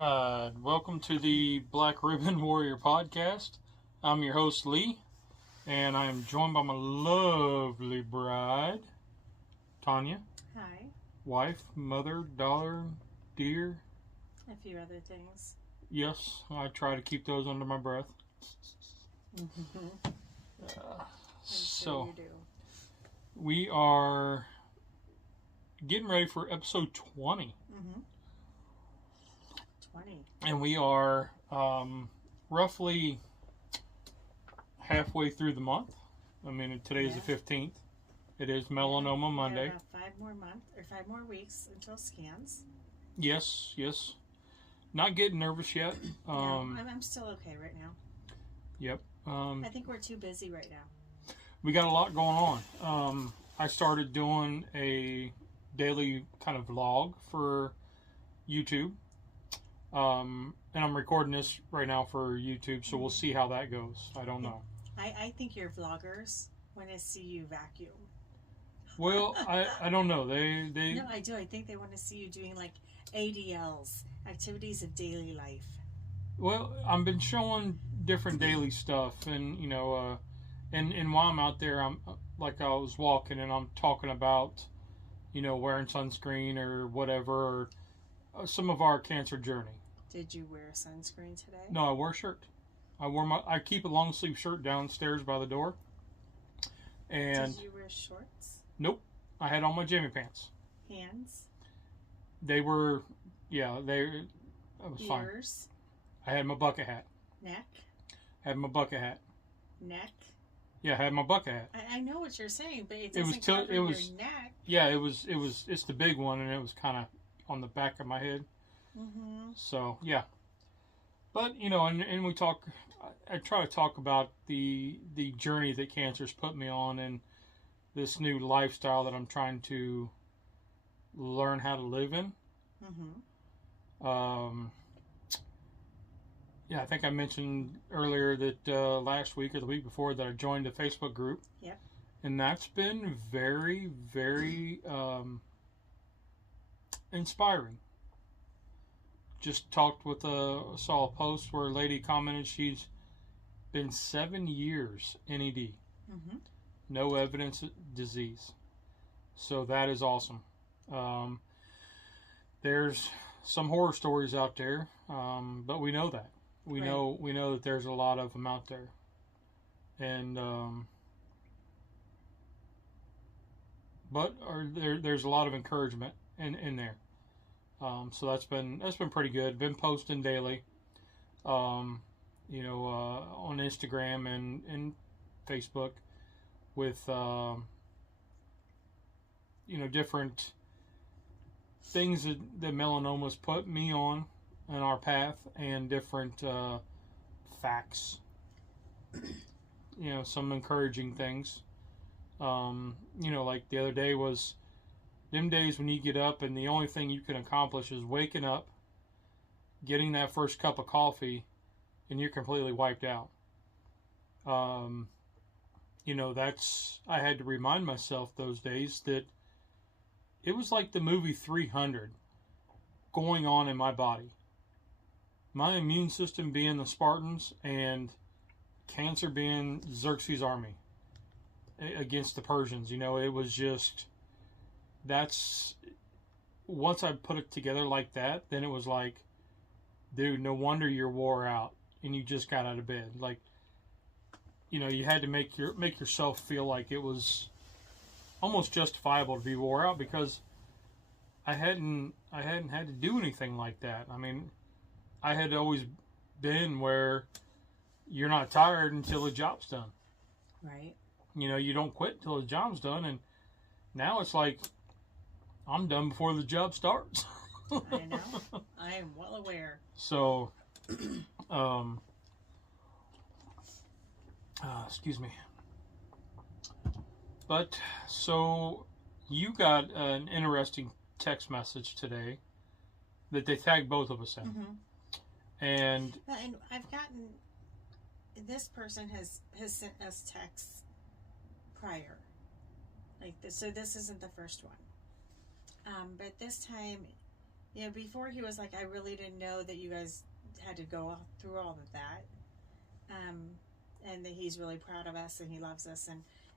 Welcome to the Black Ribbon Warrior podcast. I'm your host, Lee, and I am joined by my lovely bride, Tanya. Hi. Wife, mother, daughter, dear. A few other things. Yes, I try to keep those under my breath. Sure you do. We are getting ready for episode 20. 20. And we are roughly halfway through the month. I mean, today is the 15th. It is Melanoma Monday. We have about 5 more weeks until scans. Yes. Not getting nervous yet. No, I'm still okay right now. Yep. I think we're too busy right now. We got a lot going on. I started doing a daily kind of vlog for YouTube. And I'm recording this right now for YouTube, so we'll see how that goes. I don't know. I think your vloggers want to see you vacuum. Well, I don't know. They No, I do. I think they want to see you doing like ADLs, activities of daily life. Well, I've been showing different daily stuff, and and while I'm out there, I'm like I was walking and I'm talking about, wearing sunscreen or whatever, or some of our cancer journey. Did you wear sunscreen today? No, I wore a shirt. I keep a long sleeve shirt downstairs by the door. And did you wear shorts? Nope. I had on my jammy pants. Hands? They were, that was fine. Ears? I had my bucket hat. Neck? Had my bucket hat. Neck? Yeah, I had my bucket hat. I know what you're saying, but it doesn't cover your neck. Yeah, it's the big one, and it was kind of on the back of my head. Mm-hmm. So, yeah. But, and we talk, I try to talk about the journey that cancer's put me on and this new lifestyle that I'm trying to learn how to live in. Mm-hmm. I think I mentioned earlier that last week or the week before that I joined a Facebook group. Yep. And that's been very, very inspiring. Just talked with saw a post where a lady commented she's been 7 years NED. Mm-hmm. No evidence of disease. So that is awesome. There's some horror stories out there, but we know that. We know that there's a lot of them out there. And there's a lot of encouragement in there. So that's been pretty good. Been posting daily, on Instagram and Facebook with different things that melanoma's put me on our path, and different facts. Some encouraging things. Like the other day was them days when you get up and the only thing you can accomplish is waking up, getting that first cup of coffee, and you're completely wiped out. I had to remind myself those days that it was like the movie 300 going on in my body. My immune system being the Spartans and cancer being Xerxes' army against the Persians. It was just, once I put it together like that, then it was like, dude, no wonder you're wore out and you just got out of bed. Like, you had to make yourself feel like it was almost justifiable to be wore out, because I hadn't had to do anything like that. I mean, I had always been where you're not tired until the job's done. Right. You don't quit until the job's done, and now it's like I'm done before the job starts. I know. I am well aware. So, excuse me. But, so, you got an interesting text message today that they tagged both of us in. Mm-hmm. And I've gotten, this person has sent us texts prior. Like this, so this isn't the first one. But this time Yeah, before he was like, I really didn't know that you guys had to go through all of that. And that he's really proud of us and he loves us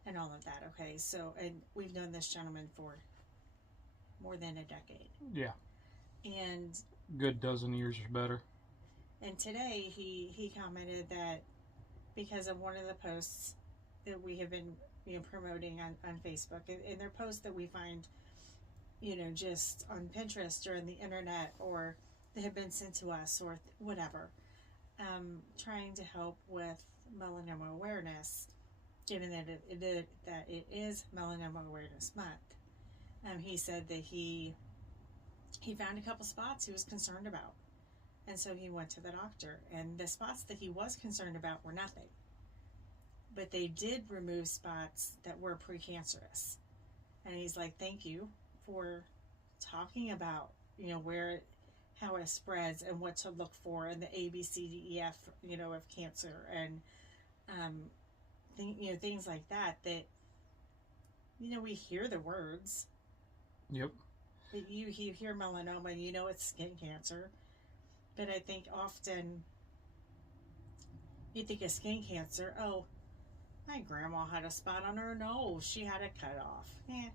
and all of that. Okay, so, and we've known this gentleman for more than a decade. Yeah. And good dozen years or better. And today he commented that because of one of the posts that we have been promoting on Facebook, and they're posts that we find just on Pinterest or on the internet, or they have been sent to us or whatever, trying to help with melanoma awareness, given that it is Melanoma Awareness Month. He said that he found a couple spots he was concerned about. And so he went to the doctor, and the spots that he was concerned about were nothing. But they did remove spots that were precancerous. And he's like, thank you for talking about, how it spreads and what to look for, and the A, B, C, D, E, F, of cancer, and, things like that, we hear the words. Yep. But you hear melanoma and it's skin cancer. But I think often you think of skin cancer, oh, my grandma had a spot on her nose, she had it cut off. Yeah.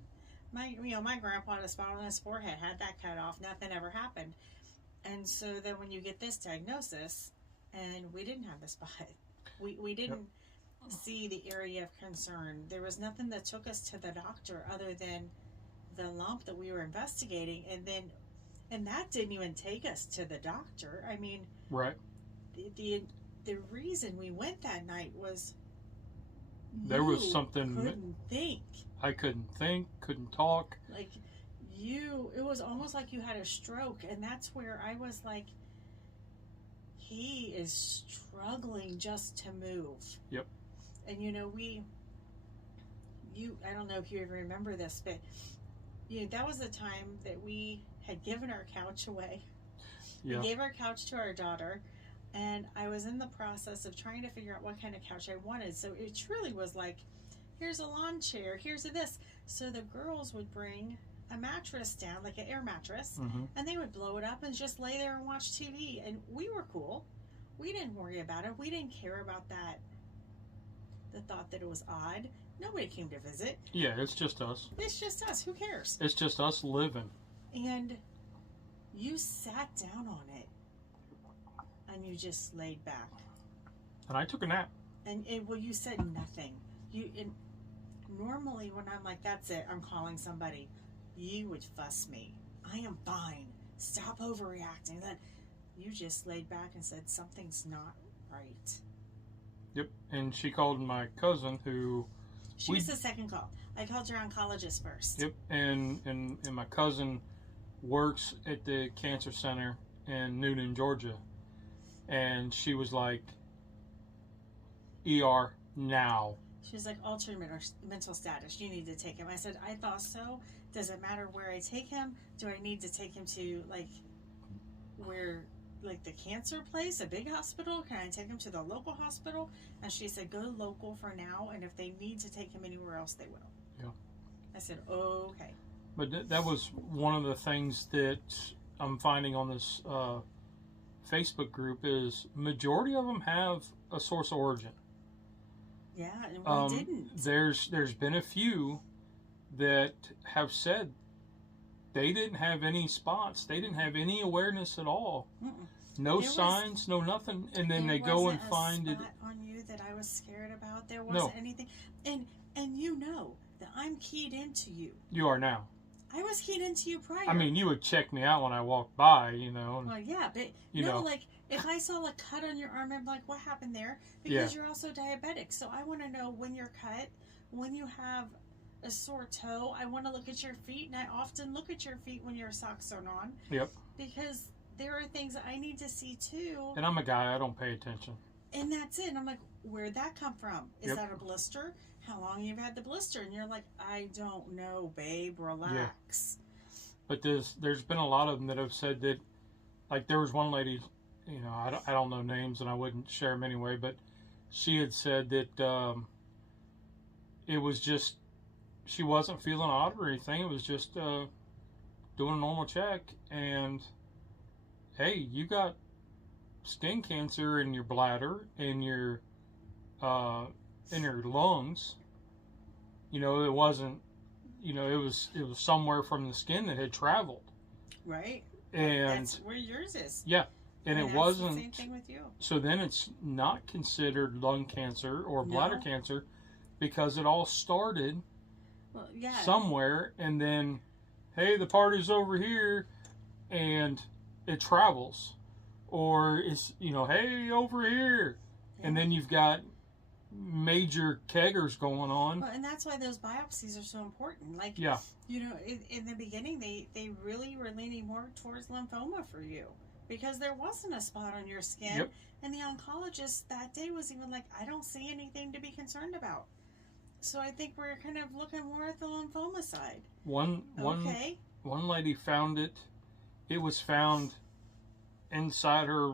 My grandpa had a spot on his forehead, had that cut off, nothing ever happened. And so then when you get this diagnosis, and we didn't have the spot, we didn't see the area of concern. There was nothing that took us to the doctor other than the lump that we were investigating, and that didn't even take us to the doctor. I mean, right. The reason we went that night was there was something couldn't think. I couldn't think, couldn't talk. Like it was almost like you had a stroke, and that's where I was like, he is struggling just to move. Yep. And I don't know if you even remember this, but that was the time that we had given our couch away. Yeah. We gave our couch to our daughter, and I was in the process of trying to figure out what kind of couch I wanted. So it truly was like, here's a lawn chair, here's this. So the girls would bring a mattress down, like an air mattress, and they would blow it up and just lay there and watch TV. And we were cool. We didn't worry about it. We didn't care about that. The thought that it was odd. Nobody came to visit. Yeah, it's just us. It's just us. Who cares? It's just us living. And you sat down on it, and you just laid back. And I took a nap. And you said nothing. Normally when I'm like, that's it, I'm calling somebody, you would fuss me. I am fine. Stop overreacting. Then you just laid back and said, something's not right. Yep. And she called my cousin, who... She was the second call. I called your oncologist first. Yep. And my cousin works at the cancer center in Newton, Georgia. And she was like, ER now. She was like, altered mental status. You need to take him. I said, I thought so. Does it matter where I take him? Do I need to take him to, the cancer place, a big hospital? Can I take him to the local hospital? And she said, go local for now, and if they need to take him anywhere else, they will. Yeah. I said, okay. But that was one of the things that I'm finding on this Facebook group is majority of them have a source of origin. Yeah, and we didn't. There's been a few that have said they didn't have any spots. They didn't have any awareness at all. No signs, no nothing. And then they go and find it. On you that I was scared about. There wasn't anything. And that I'm keyed into you. You are now. I was keyed into you prior. I mean, you would check me out when I walked by, Well, yeah, but if I saw a cut on your arm, I'm like, what happened there? Because you're also diabetic. So I want to know when you're cut, when you have a sore toe. I want to look at your feet, and I often look at your feet when your socks aren't on. Yep. Because there are things that I need to see too. And I'm a guy, I don't pay attention. And that's it. And I'm like, where'd that come from? Is that a blister? How long you've had the blister? And you're like, I don't know, babe, relax. Yeah. But there's been a lot of them that have said that, like there was one lady, I don't know names and I wouldn't share them anyway, but she had said that it was just, she wasn't feeling odd or anything. It was just doing a normal check, and hey, you got skin cancer in your bladder, in your lungs. You know, it wasn't. You know, it was somewhere from the skin that had traveled. Right. And that's where yours is. Yeah, and it wasn't. The same thing with you. So then it's not considered lung cancer or bladder cancer, because it all started somewhere, and then, hey, the party's over here, and it travels, or it's, you know, hey, over here, and then you've got major keggers going on. Well, and that's why those biopsies are so important. Like, yeah, you know, in the beginning, they really were leaning more towards lymphoma for you, because there wasn't a spot on your skin. Yep. And the oncologist that day was even like, I don't see anything to be concerned about. So I think we're kind of looking more at the lymphoma side. One lady found it. It was found inside her,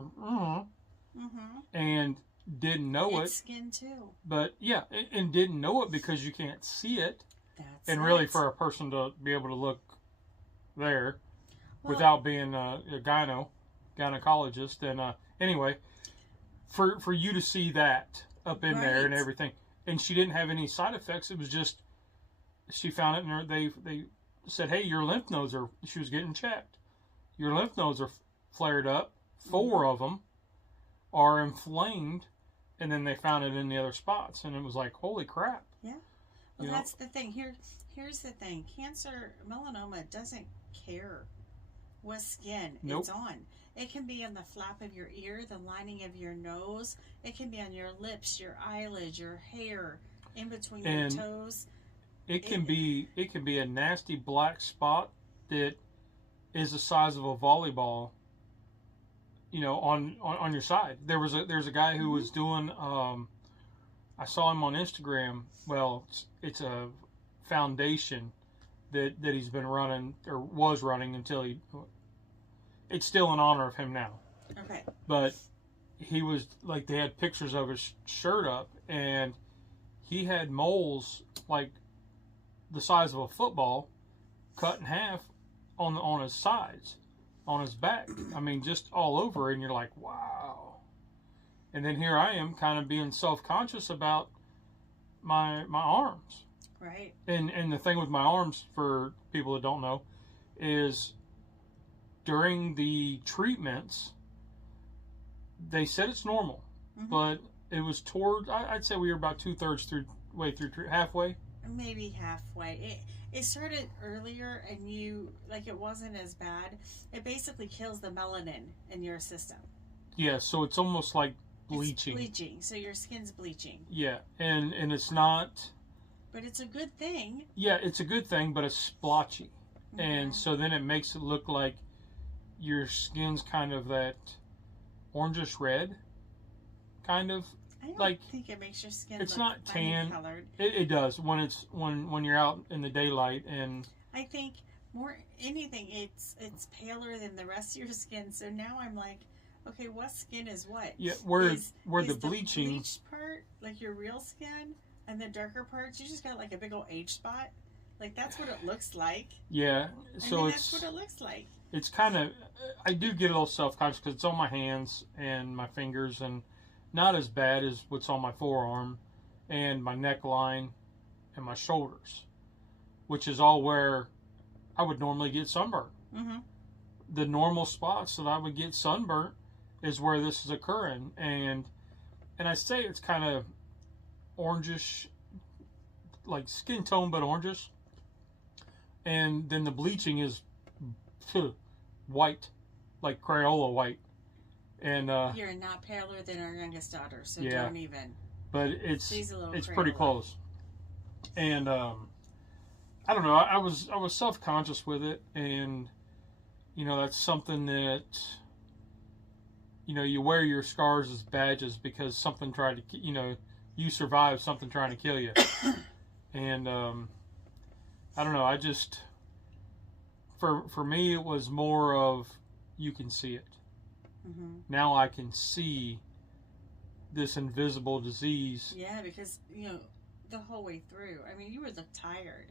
and didn't know it's skin too. But yeah, and didn't know it because you can't see it. That's and really, for a person to be able to look there without being a gynecologist, and anyway, for you to see that up in there and everything, and she didn't have any side effects. It was just she found it, and they said, hey, your lymph nodes are. She was getting checked. Your lymph nodes are flared up. 4 of them are inflamed. And then they found it in the other spots, and it was like, holy crap. Yeah. Well, that's the thing. Here's the thing. Cancer, melanoma doesn't care what skin it's on. It can be on the flap of your ear, the lining of your nose. It can be on your lips, your eyelids, your hair, in between your toes. It can be a nasty black spot that is the size of a volleyball. You know, on your side. There's a guy who was doing. I saw him on Instagram. Well, it's a foundation that he's been running, or was running, until it's still in honor of him now. Okay. But he was like, they had pictures of his shirt up, and he had moles like the size of a football, cut in half on his sides. On his back. I mean, just all over, and you're like, wow. And then here I am, kind of being self-conscious about my arms. Right. And the thing with my arms, for people that don't know, is during the treatments, they said it's normal, but it was toward, I'd say we were about 2/3 way through, halfway. Maybe halfway. It started earlier, and it wasn't as bad. It basically kills the melanin in your system. Yeah, so it's almost like bleaching. It's bleaching, so your skin's bleaching. Yeah, and it's not... But it's a good thing. Yeah, it's a good thing, but it's splotchy. And so then it makes it look like your skin's kind of that orangish red, kind of. I don't think it makes your skin it's look not tan colored. It does when you're out in the daylight. And I think more anything it's paler than the rest of your skin. So now I'm like, okay, what skin is what? Yeah, where the bleaching, bleached part, like your real skin, and the darker parts, you just got like a big old age spot. Like, that's what it looks like. Yeah, so that's what it looks like. It's kind of, I do get a little self-conscious because it's on my hands and my fingers, and not as bad as what's on my forearm and my neckline and my shoulders, which is all where I would normally get sunburnt. The normal spots that I would get sunburnt is where this is occurring, and I say it's kind of orangish, like skin tone, but orangish. And then the bleaching is white, like Crayola white. And you're not paler than our youngest daughter, so don't even. But it's pretty Crayola. close. And I don't know. I was self-conscious with it, and that's something that you wear your scars as badges because something tried to you survived something trying to kill you. And I don't know. I just for me it was more of you can see it. Now I can see this invisible disease. Yeah, because the whole way through, I mean, you would look tired,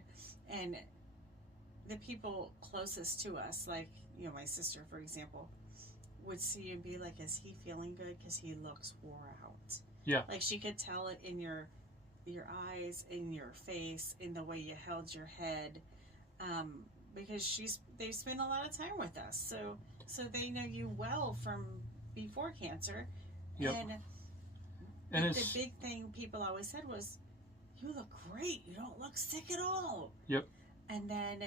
and the people closest to us, like my sister, for example, would see you and be like, is he feeling good? Because he looks wore out. Yeah. Like, she could tell it in your eyes, in your face, in the way you held your head. Because they spend a lot of time with us. So they know you well from before cancer. Yep. And the big thing people always said was, you look great. You don't look sick at all. Yep. And then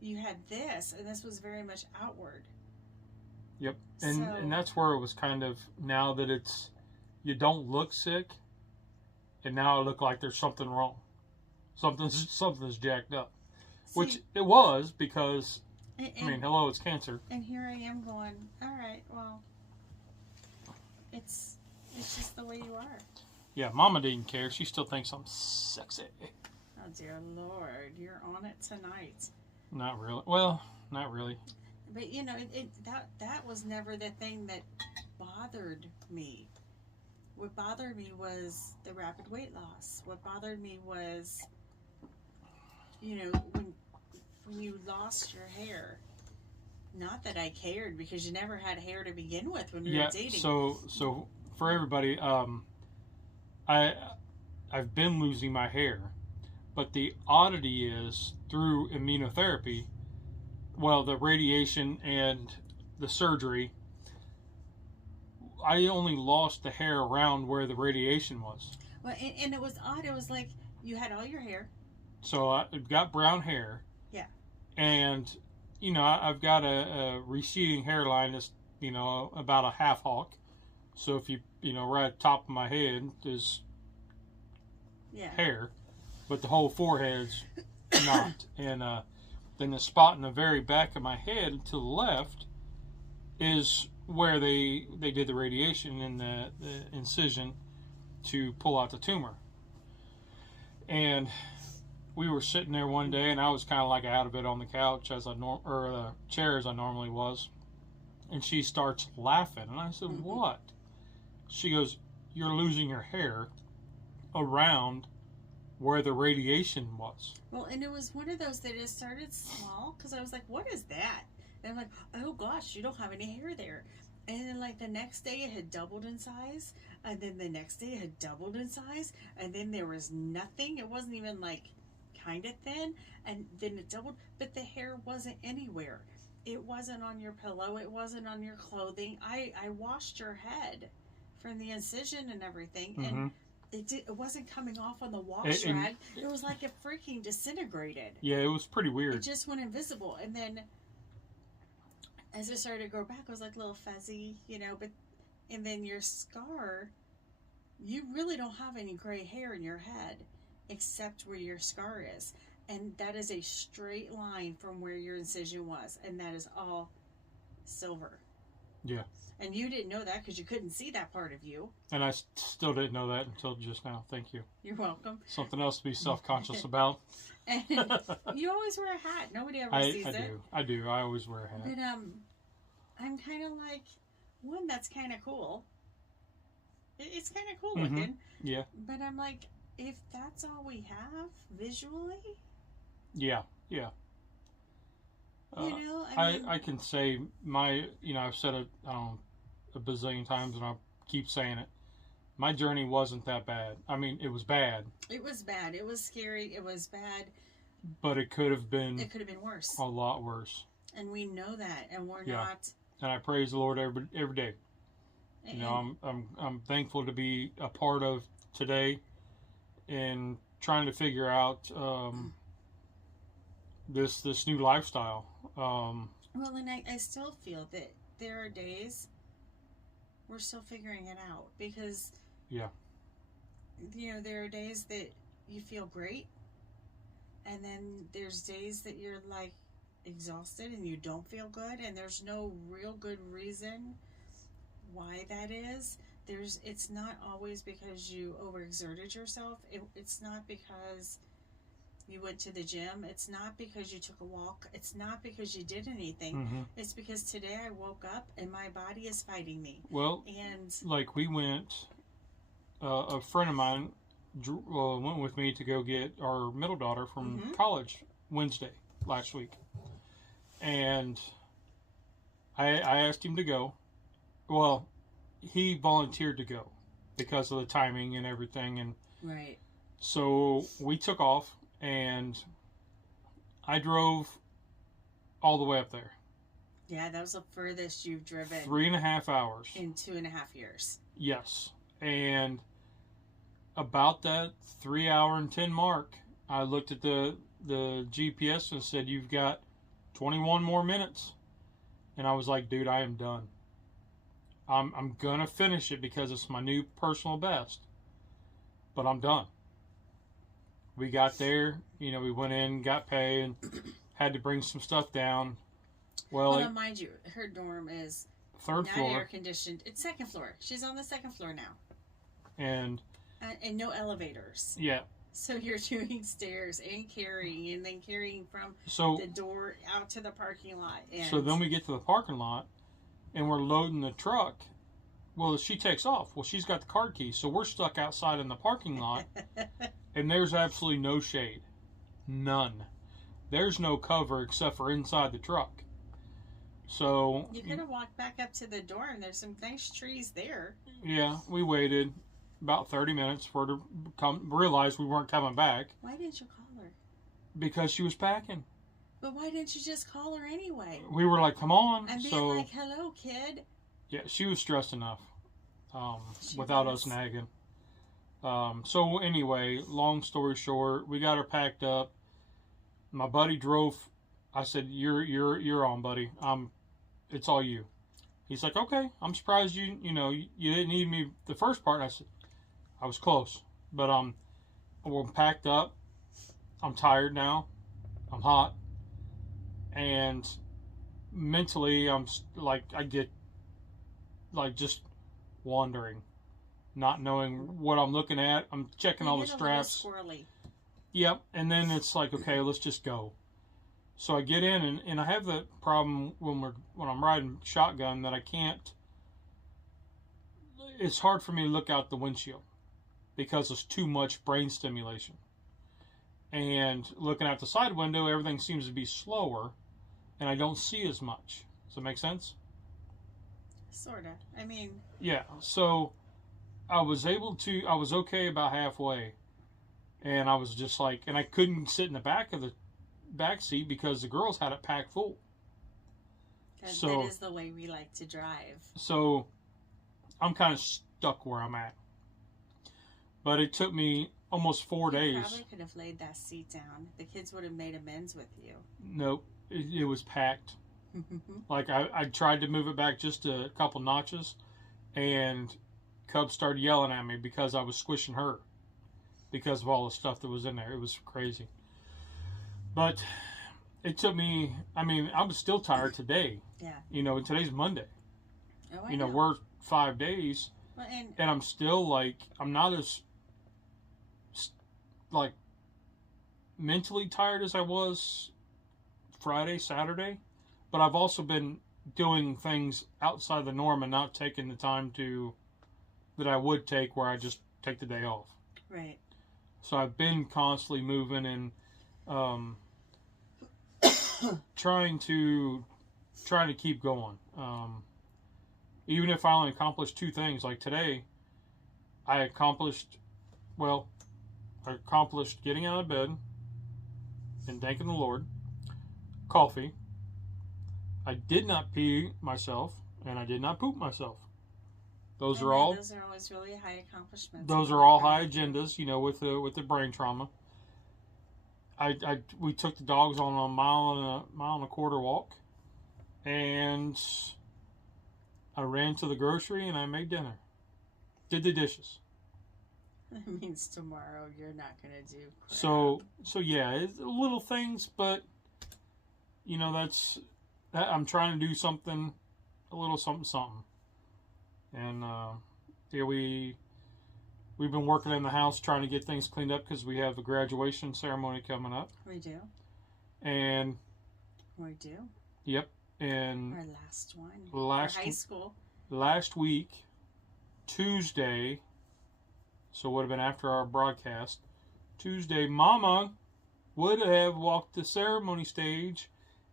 you had this, and this was very much outward. Yep. And that's where it was kind of, now that it's, you don't look sick, and now it look like there's something wrong. Something's jacked up. See, which it was, because, hello, it's cancer. And here I am going, all right, well, it's just the way you are. Yeah, Mama didn't care. She still thinks I'm sexy. Oh, dear Lord, you're on it tonight. Not really. Well, not really. But, that was never the thing that bothered me. What bothered me was the rapid weight loss. What bothered me was, when you lost your hair. Not that I cared, because you never had hair to begin with when we were dating. So for everybody, I've been losing my hair, but the oddity is, through immunotherapy, the radiation and the surgery, I only lost the hair around where the radiation was. Well, and it was odd. It was like you had all your hair. So I've got brown hair. Yeah. And, I've got a receding hairline that's, about a half hawk. So if you, right at the top of my head is hair, but the whole forehead's not. And then the spot in the very back of my head to the left is where they did the radiation and the incision to pull out the tumor. And we were sitting there one day, and I was kind of like out of it on the couch or the chair as I normally was. And she starts laughing, and I said, "What?" She goes, "You're losing your hair around where the radiation was." Well, and it was one of those that it started small, because I was like, "What is that?" And I'm like, "Oh gosh, you don't have any hair there." And then like the next day it had doubled in size, and then the next day it had doubled in size, and then there was nothing. It wasn't even like kind of thin, and then it doubled, but the hair wasn't anywhere. It wasn't on your pillow. It wasn't on your clothing. I washed your head from the incision and everything, and it wasn't coming off on the wash rag. It was like it freaking disintegrated. Yeah, it was pretty weird. It just went invisible, and then as it started to grow back, it was like a little fuzzy, and then your scar, you really don't have any gray hair in your head except where your scar is. And that is a straight line from where your incision was. And that is all silver. Yeah. And you didn't know that because you couldn't see that part of you. And I still didn't know that until just now. Thank you. You're welcome. Something else to be self-conscious about. And you always wear a hat. Nobody ever sees it. I do. I always wear a hat. But I'm kind of like, one, that's kind of cool. It's kind of cool looking. Yeah. But I'm like, if that's all we have visually... Yeah. I can say I've said it a bazillion times, and I'll keep saying it. My journey wasn't that bad. I mean, it was bad. It was bad. It was scary. It was bad. But it could have been. It could have been worse. A lot worse. And we know that, and we're not. And I praise the Lord every day. I'm thankful to be a part of today, and trying to figure out this new lifestyle. Well, and I still feel that there are days we're still figuring it out, because there are days that you feel great, and then there's days that you're like exhausted and you don't feel good, and there's no real good reason why that is. It's not always because you overexerted yourself. It's not because you went to the gym. It's not because you took a walk. It's not because you did anything. It's because today I woke up and my body is fighting me. Well, and like we went, a friend of mine went with me to go get our middle daughter from college Wednesday last week. And I asked him to go. well, he volunteered to go because of the timing and everything, and Right. so we took off, and I drove all the way up there. Yeah, that was the furthest you've driven 3.5 hours. in 2.5 years. Yes. And about that 3 hour and 10 mark, I looked at the GPS and said, "You've got 21 more minutes." And I was like, "Dude, I am done. I'm going to finish it because it's my new personal best. But I'm done." We got there, we went in, got paid, and had to bring some stuff down. Well, now, mind you, her dorm is third not floor. air conditioned. It's second floor. She's on the second floor now. And no elevators. yeah. So you're doing stairs and carrying, and then carrying from So the door out to the parking lot. And so then we get to the parking lot, and we're loading the truck. Well, she takes off. Well, she's got the car key, so we're stuck outside in the parking lot, and there's absolutely no shade. None. There's no cover except for inside the truck. So you could have walked back up to the door, and there's some nice trees there. Yeah, we waited about 30 minutes for her to realize we weren't coming back. Why didn't you call her? Because she was packing. But why didn't you just call her anyway? We were like, "Come on." And being like, "Hello, kid." Yeah, she was stressed enough without us nagging. So anyway, long story short, we got her packed up. My buddy drove. I said, "You're on, buddy. It's all you." He's like, "Okay, I'm surprised you didn't need me the first part." I said, "I was close, but we're packed up. I'm tired now. I'm hot, and mentally, I'm like, I get like just wandering, not knowing what I'm looking at. I'm checking all the straps. Squirrely. Yep, and then it's like, okay, let's just go." So I get in, and I have the problem when I'm riding shotgun that I can't. It's hard for me to look out the windshield because it's too much brain stimulation. And looking out the side window, everything seems to be slower, and I don't see as much. Does that make sense? Sorta. I mean. Yeah. So I was okay about halfway, and I was just like, and I couldn't sit in the back of the back seat because the girls had it packed full. So that is the way we like to drive. So I'm kind of stuck where I'm at. But it took me almost 4 days. You probably could have laid that seat down. The kids would have made amends with you. Nope. It was packed. Like I tried to move it back just a couple notches, and Cub started yelling at me because I was squishing her because of all the stuff that was in there. It was crazy. But it took me, I'm still tired today. Yeah. Today's Monday. Oh, I know. We're 5 days. Well, and I'm still like, I'm not as like mentally tired as I was Friday, Saturday. But I've also been doing things outside the norm and not taking the time that I would take where I just take the day off. Right. So I've been constantly moving and trying to keep going. Even if I only accomplished 2 things, like today, I accomplished getting out of bed and thanking the Lord. Coffee. I did not pee myself, and I did not poop myself. Those are always really high accomplishments. Those are all high agendas, with the brain trauma. We took the dogs on a mile and a quarter walk, and I ran to the grocery and I made dinner. Did the dishes. That means tomorrow you're not gonna do crap. So yeah, it's little things, but I'm trying to do something, a little something. And we've been working in the house trying to get things cleaned up because we have a graduation ceremony coming up. We do. And we do. Yep. And our last one. For high school. Last week, Tuesday, so it would have been after our broadcast. Tuesday, Mama would have walked the ceremony stage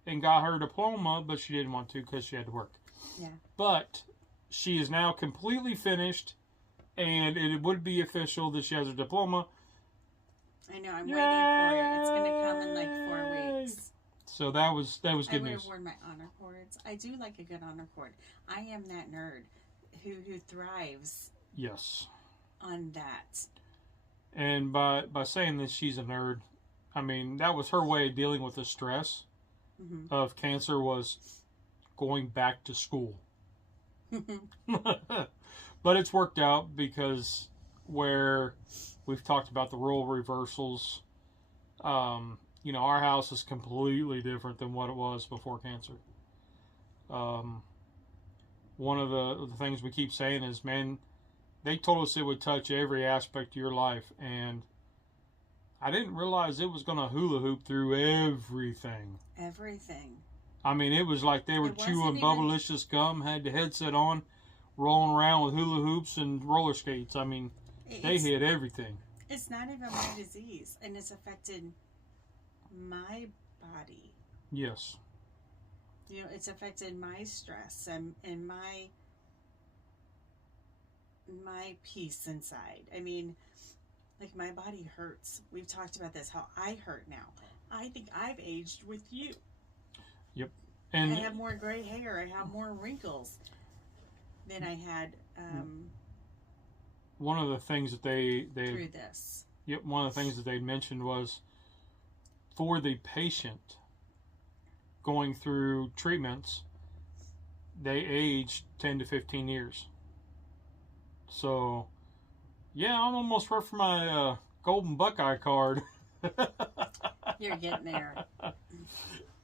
and got her diploma, but she didn't want to because she had to work. Yeah. But she is now completely finished, and it would be official that she has her diploma. I know, I'm waiting for it. It's going to come in like 4 weeks. So that was good news. I would have worn my honor cords. I do like a good honor cord. I am that nerd who thrives. Yes. On that. And by saying that she's a nerd, I mean, that was her way of dealing with the stress of cancer, was going back to school. But it's worked out, because where we've talked about the role reversals, you know, our house is completely different than what it was before cancer. One of the things we keep saying is, man, they told us it would touch every aspect of your life, and I didn't realize it was going to hula hoop through everything. Everything. I mean, it was like they were chewing Bubblicious gum, had the headset on, rolling around with hula hoops and roller skates. I mean, they hit everything. It's not even my disease, and it's affected my body. Yes. You know, it's affected my stress and my peace inside. I mean, like, my body hurts. We've talked about this, how I hurt now. I think I've aged with you. Yep. And I have more gray hair. I have more wrinkles than I had one of the things that they through this. Yep, one of the things that they mentioned was, for the patient going through treatments, they age 10 to 15 years. So, yeah, I'm almost ready for my golden Buckeye card. You're getting there.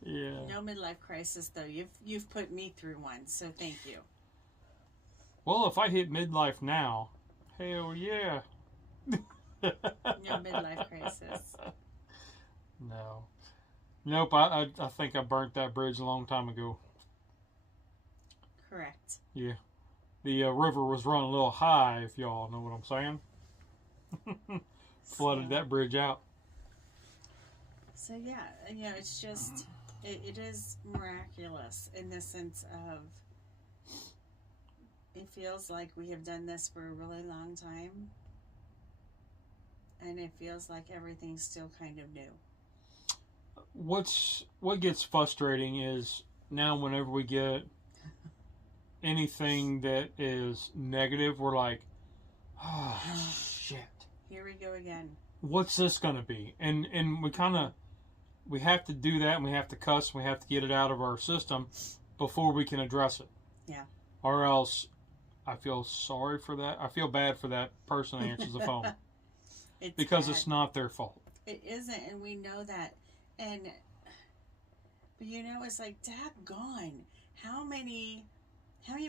Yeah. No midlife crisis, though. You've put me through one, so thank you. Well, if I hit midlife now, hell yeah. No midlife crisis. No. Nope, I think I burnt that bridge a long time ago. Correct. Yeah. The river was running a little high, if y'all know what I'm saying. Flooded that bridge out. So, yeah, you know, it's just, it is miraculous in the sense of, it feels like we have done this for a really long time, and it feels like everything's still kind of new. What gets frustrating is, now whenever we get anything that is negative, we're like, oh, shit. Here we go again. What's this going to be? And we have to do that, and we have to cuss, and we have to get it out of our system before we can address it. Yeah. Or else, I feel sorry for that. I feel bad for that person that answers the phone. Because it's not their fault. It isn't, and we know that. But you know, it's like, daggone, how many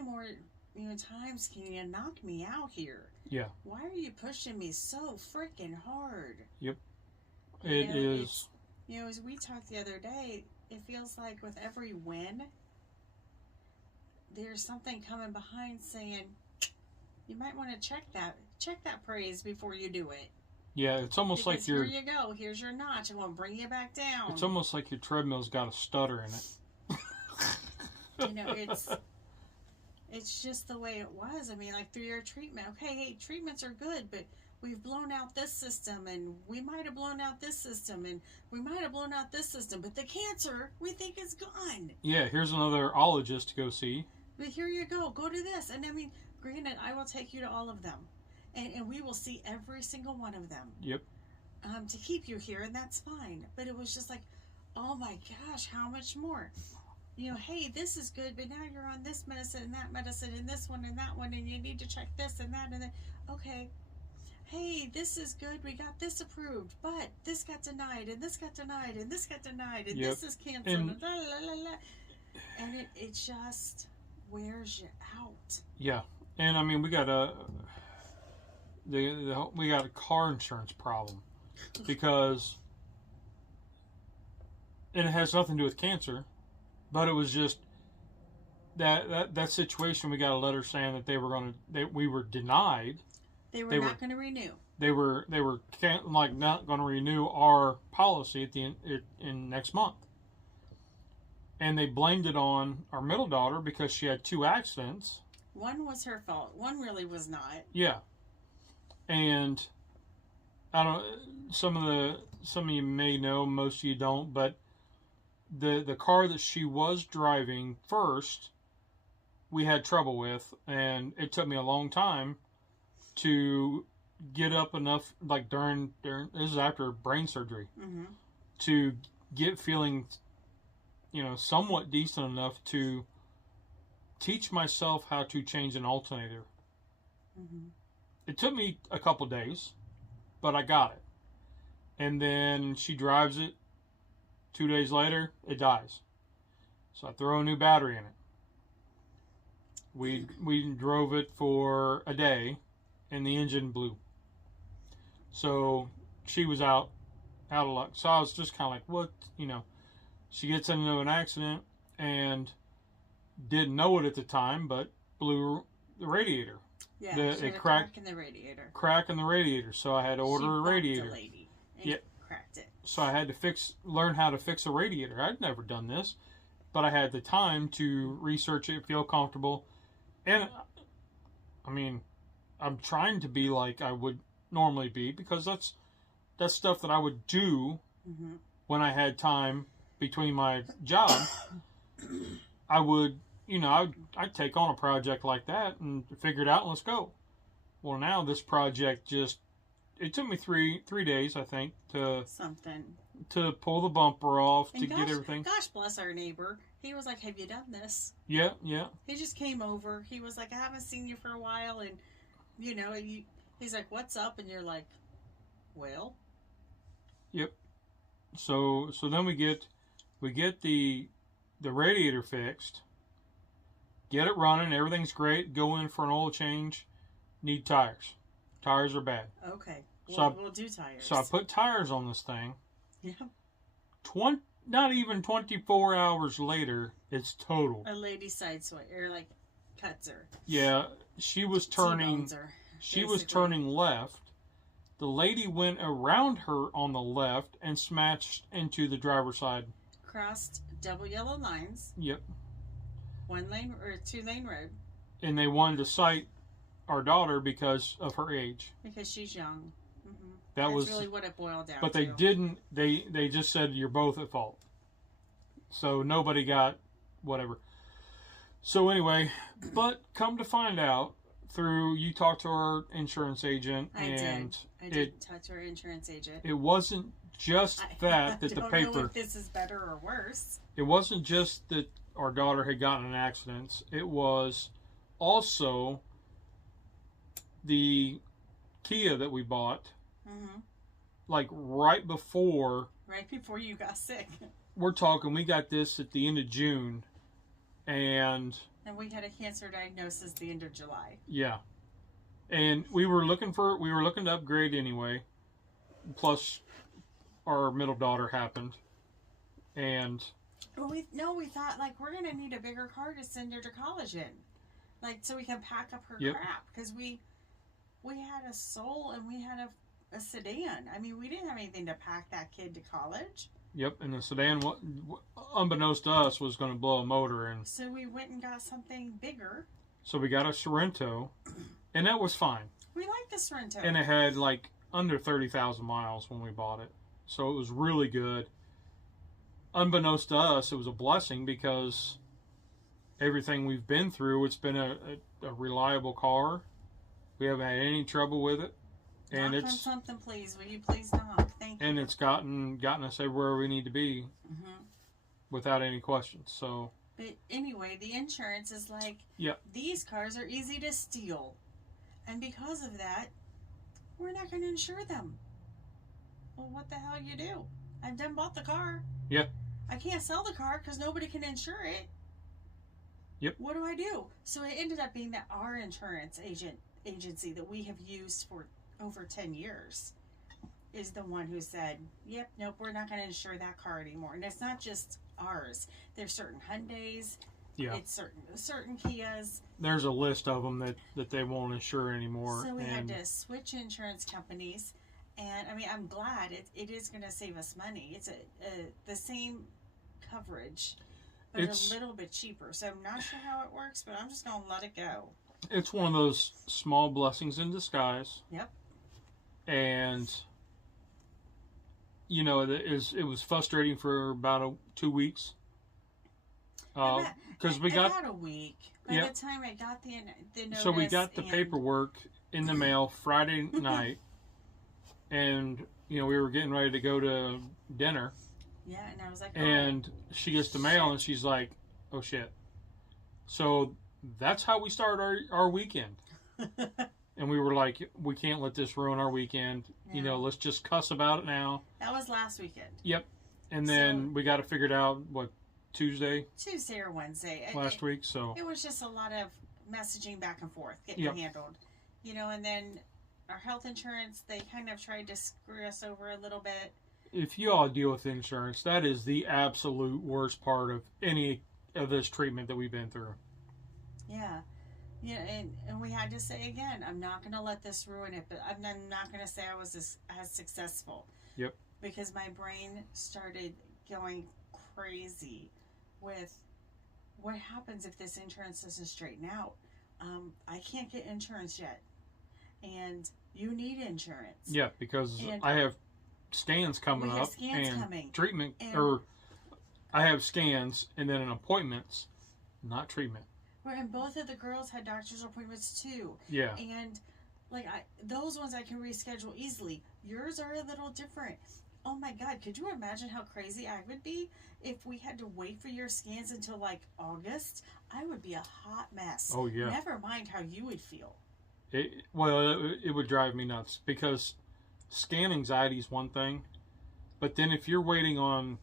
more, you know, times can you knock me out here? Yeah. Why are you pushing me so freaking hard? Yep. It is. You know, as we talked the other day, it feels like with every win, there's something coming behind saying, you might want to check that praise before you do it. Yeah, it's almost because like here you go. Here's your notch. I'm going to bring you back down. It's almost like your treadmill's got a stutter in it. You know, it's just the way it was. I mean, like, through your treatment. Okay, hey, treatments are good, but we've blown out this system, and we might have blown out this system, and we might have blown out this system, but the cancer, we think is gone. Yeah, here's another ologist to go see. But here you go. Go to this. And I mean, granted, I will take you to all of them. And we will see every single one of them. Yep. To keep you here, and that's fine. But it was just like, oh my gosh, how much more? You know, hey, this is good, but now you're on this medicine and that medicine and this one and that one, and you need to check this and that and then. Okay. Hey, this is good. We got this approved, but this got denied, and this got denied, and this got denied, and this is cancer. And it just wears you out. Yeah, and I mean, we got a car insurance problem because, and it has nothing to do with cancer, but it was just that situation. We got a letter saying that we were denied. They were not going to renew. They were not going to renew our policy at in next month. And they blamed it on our middle daughter because she had 2 accidents. One was her fault. One really was not. Yeah. And I don't. Some of you may know, most of you don't. But the car that she was driving first, we had trouble with, and it took me a long time to get up enough. Like during this is after brain surgery, to get feeling, somewhat decent enough to teach myself how to change an alternator. It took me a couple days, but I got it. And then she drives it. 2 days later, it dies. So I throw a new battery in it. We drove it for a day, and the engine blew. So she was out of luck. So I was just kind of like, what, She gets into an accident and didn't know it at the time, but blew the radiator. Yeah, she had a crack in the radiator. Crack in the radiator. So I had to order a radiator. The lady and cracked it. So I had to learn how to fix a radiator. I'd never done this, but I had the time to research it, feel comfortable, and I mean, I'm trying to be like I would normally be, because that's stuff that I would do when I had time between my job. I would, I'd take on a project like that and figure it out and let's go. Well, now this project it took me three days, I think, to pull the bumper off, and get everything. Gosh bless our neighbor. He was like, have you done this? Yeah. He just came over. He was like, I haven't seen you for a while. And, he's like, what's up? And you're like, well. Yep. So then we get the radiator fixed, get it running, everything's great, go in for an oil change, need tires. Tires are bad. Okay. We'll do tires. So I put tires on this thing. Yeah. Not even 24 hours later, it's totaled. A lady sideswipe, or like cuts her. Yeah, she was turning. She was turning left. The lady went around her on the left and smashed into the driver's side. Crossed double yellow lines. Yep. 1-lane or 2-lane road. And they wanted to cite our daughter because of her age. Because she's young. That's really what it boiled down to. But they didn't. They just said you're both at fault. So nobody got whatever. So anyway, but come to find out, you talked to our insurance agent. I did talk to our insurance agent. It wasn't just that the paper. I don't know if this is better or worse. It wasn't just that our daughter had gotten in accidents. It was also the Kia that we bought. Like right before you got sick. We're talking, we got this at the end of June, and we had a cancer diagnosis the end of July. Yeah, and we were looking to upgrade anyway. Plus, our middle daughter happened, and we thought like we're gonna need a bigger car to send her to college in, like so we can pack up her crap, because we had a Soul and we had a sedan. I mean, we didn't have anything to pack that kid to college. Yep, and the sedan, unbeknownst to us, was going to blow a motor. And so we went and got something bigger. So we got a Sorrento, and that was fine. We liked the Sorrento. And it had like under 30,000 miles when we bought it. So it was really good. Unbeknownst to us, it was a blessing, because everything we've been through, it's been a reliable car. We haven't had any trouble with it. And knock on something, please. Will you please knock? Thank you. And it's gotten us everywhere we need to be, without any questions. So. But anyway, the insurance is like, these cars are easy to steal, and because of that, we're not going to insure them. Well, what the hell you do? I've done bought the car. Yeah. I can't sell the car because nobody can insure it. Yep. What do I do? So it ended up being that our insurance agency that we have used for over 10 years is the one who said, yep, nope, we're not going to insure that car anymore. And it's not just ours. There's certain Hyundais. Yeah. It's certain Kias. There's a list of them that they won't insure anymore. So we had to switch insurance companies. And I mean, I'm glad it is going to save us money. It's the same coverage. but a little bit cheaper. So I'm not sure how it works, but I'm just going to let it go. It's one of those small blessings in disguise. Yep. And, you know, it was frustrating for about 2 weeks. Because we got about a week. By the time I got the notice. So we got the paperwork in the mail Friday night. And, you know, we were getting ready to go to dinner. Yeah, and I was like, and she gets the mail and she's like, oh shit. So that's how we started our weekend. And we were like, we can't let this ruin our weekend. Yeah. You know, let's just cuss about it now. That was last weekend. Yep. And then we got it figured out, Tuesday or Wednesday last week. So it was just a lot of messaging back and forth getting handled. You know, and then our health insurance, they kind of tried to screw us over a little bit. If you all deal with insurance, that is the absolute worst part of any of this treatment that we've been through. Yeah. Yeah, and we had to say again, I'm not going to let this ruin it, but I'm not going to say I was as successful. Yep. Because my brain started going crazy with what happens if this insurance doesn't straighten out. I can't get insurance yet. And you need insurance. Yeah, because I have scans coming up and treatment, or I have scans and then an appointments, not treatment. And both of the girls had doctor's appointments too. Yeah. And those ones I can reschedule easily. Yours are a little different. Oh my God, could you imagine how crazy I would be if we had to wait for your scans until August? I would be a hot mess. Oh yeah. Never mind how you would feel. It would drive me nuts because scan anxiety is one thing, but then if you're waiting on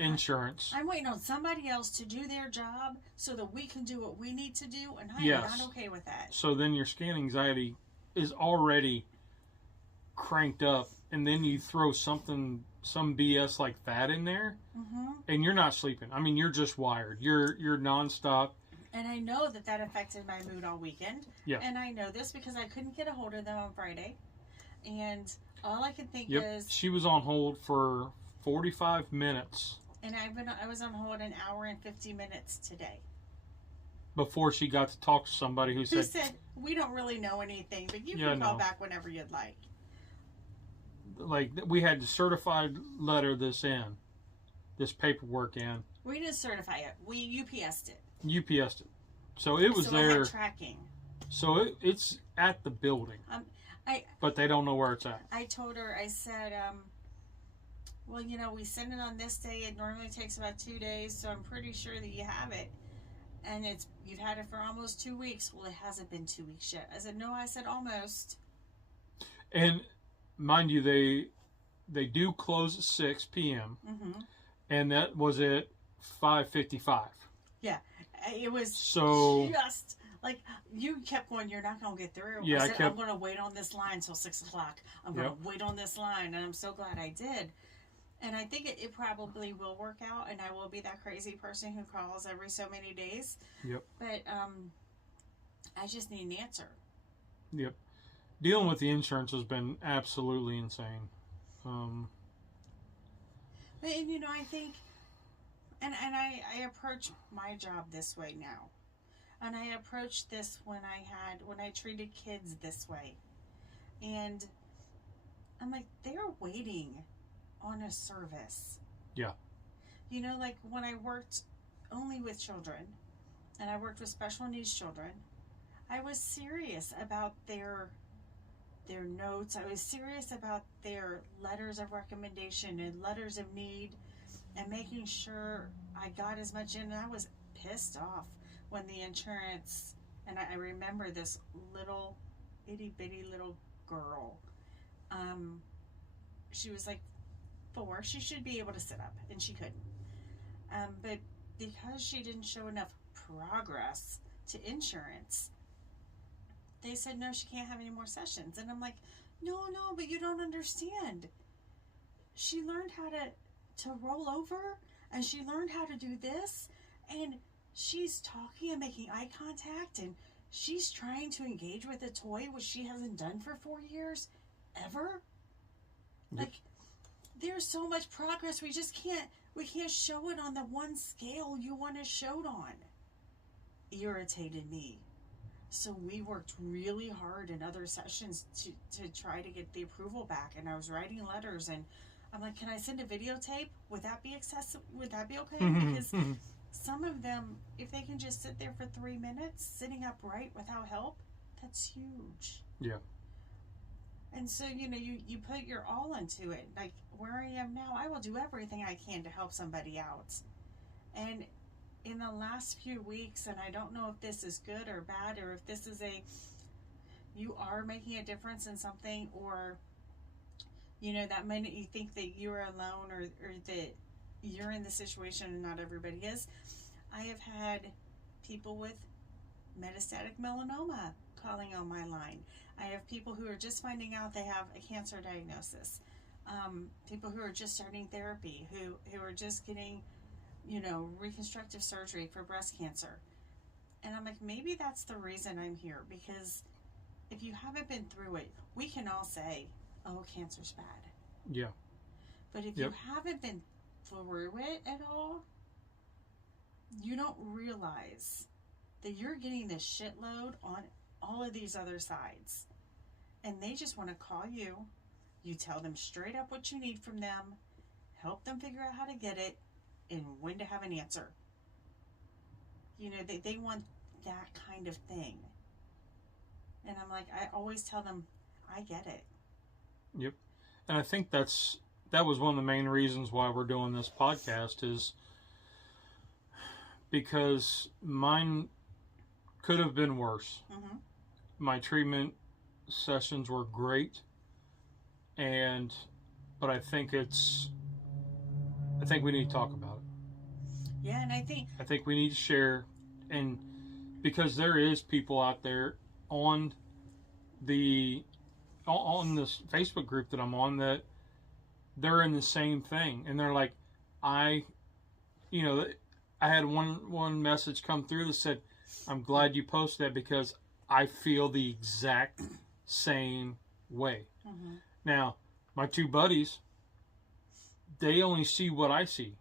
insurance, I'm waiting on somebody else to do their job so that we can do what we need to do, and I'm not okay with that. So then your scan anxiety is already cranked up, and then you throw some BS like that in there, and you're not sleeping. I mean, you're just wired. You're nonstop. And I know that affected my mood all weekend. Yeah. And I know this because I couldn't get a hold of them on Friday. And all I could think is... She was on hold for 45 minutes. And I was on hold an hour and 50 minutes today. Before she got to talk to somebody who said, we don't really know anything, but you can call back whenever you'd like. Like, we had to certified letter this paperwork in. We didn't certify it. We UPS'd it. UPS'd it. So it was there. I had tracking. So it's at the building. But they don't know where it's at. I told her, I said, well, you know, we send it on this day. It normally takes about 2 days, so I'm pretty sure that you have it. And you've had it for almost 2 weeks. Well, it hasn't been 2 weeks yet. I said, no, I said almost. And mind you, they do close at 6 p.m. Mm-hmm. And that was at 5:55. Yeah. It was just like you kept going, you're not going to get through. Yeah, I'm going to wait on this line till 6 o'clock. I'm going to wait on this line. And I'm so glad I did. And I think it probably will work out. And I will be that crazy person who calls every so many days. Yep. But I just need an answer. Yep. Dealing with the insurance has been absolutely insane. And, you know, I think... And I approach my job this way now. And I approached this when I treated kids this way. And I'm like, they're waiting on a service. Yeah. You know, like when I worked only with children and I worked with special needs children, I was serious about their notes. I was serious about their letters of recommendation and letters of need, and making sure I got as much in. And I was pissed off when the insurance, and I remember this little itty-bitty little girl. She was like 4. She should be able to sit up, and she couldn't. But because she didn't show enough progress to insurance, they said, no, she can't have any more sessions. And I'm like, no, but you don't understand. She learned how to roll over, and she learned how to do this, and she's talking and making eye contact, and she's trying to engage with a toy, which she hasn't done for 4 years ever. Like, there's so much progress. We just can't We can't show it on the one scale you want to show it on. Irritated me. So we worked really hard in other sessions to try to get the approval back. And I was writing letters, and I'm like, can I send a videotape? Would that be excessive? Would that be okay? Because some of them, if they can just sit there for 3 minutes, sitting upright without help, that's huge. Yeah. And so, you put your all into it. Like where I am now, I will do everything I can to help somebody out. And in the last few weeks, and I don't know if this is good or bad, or if this is you are making a difference in something, or, that minute you think that you're alone, or that you're in the situation and not everybody is. I have had people with metastatic melanoma calling on my line. I have people who are just finding out they have a cancer diagnosis. People who are just starting therapy, who are just getting, reconstructive surgery for breast cancer. And I'm like, maybe that's the reason I'm here, because if you haven't been through it, we can all say, oh, cancer's bad. Yeah. But if you haven't been through it at all, you don't realize that you're getting this shitload on all of these other sides. And they just want to call you. You tell them straight up what you need from them, help them figure out how to get it, and when to have an answer. They want that kind of thing. And I'm like, I always tell them, I get it. Yep. And I think that was one of the main reasons why we're doing this podcast, is because mine could have been worse. Mm-hmm. My treatment sessions were great, but I think we need to talk about it. Yeah, and I think we need to share, and because there is people out there on this Facebook group that I'm on that they're in the same thing, and they're like, I had one message come through that said, I'm glad you posted that because I feel the exact same way. Mm-hmm. Now, my two buddies, they only see what I see,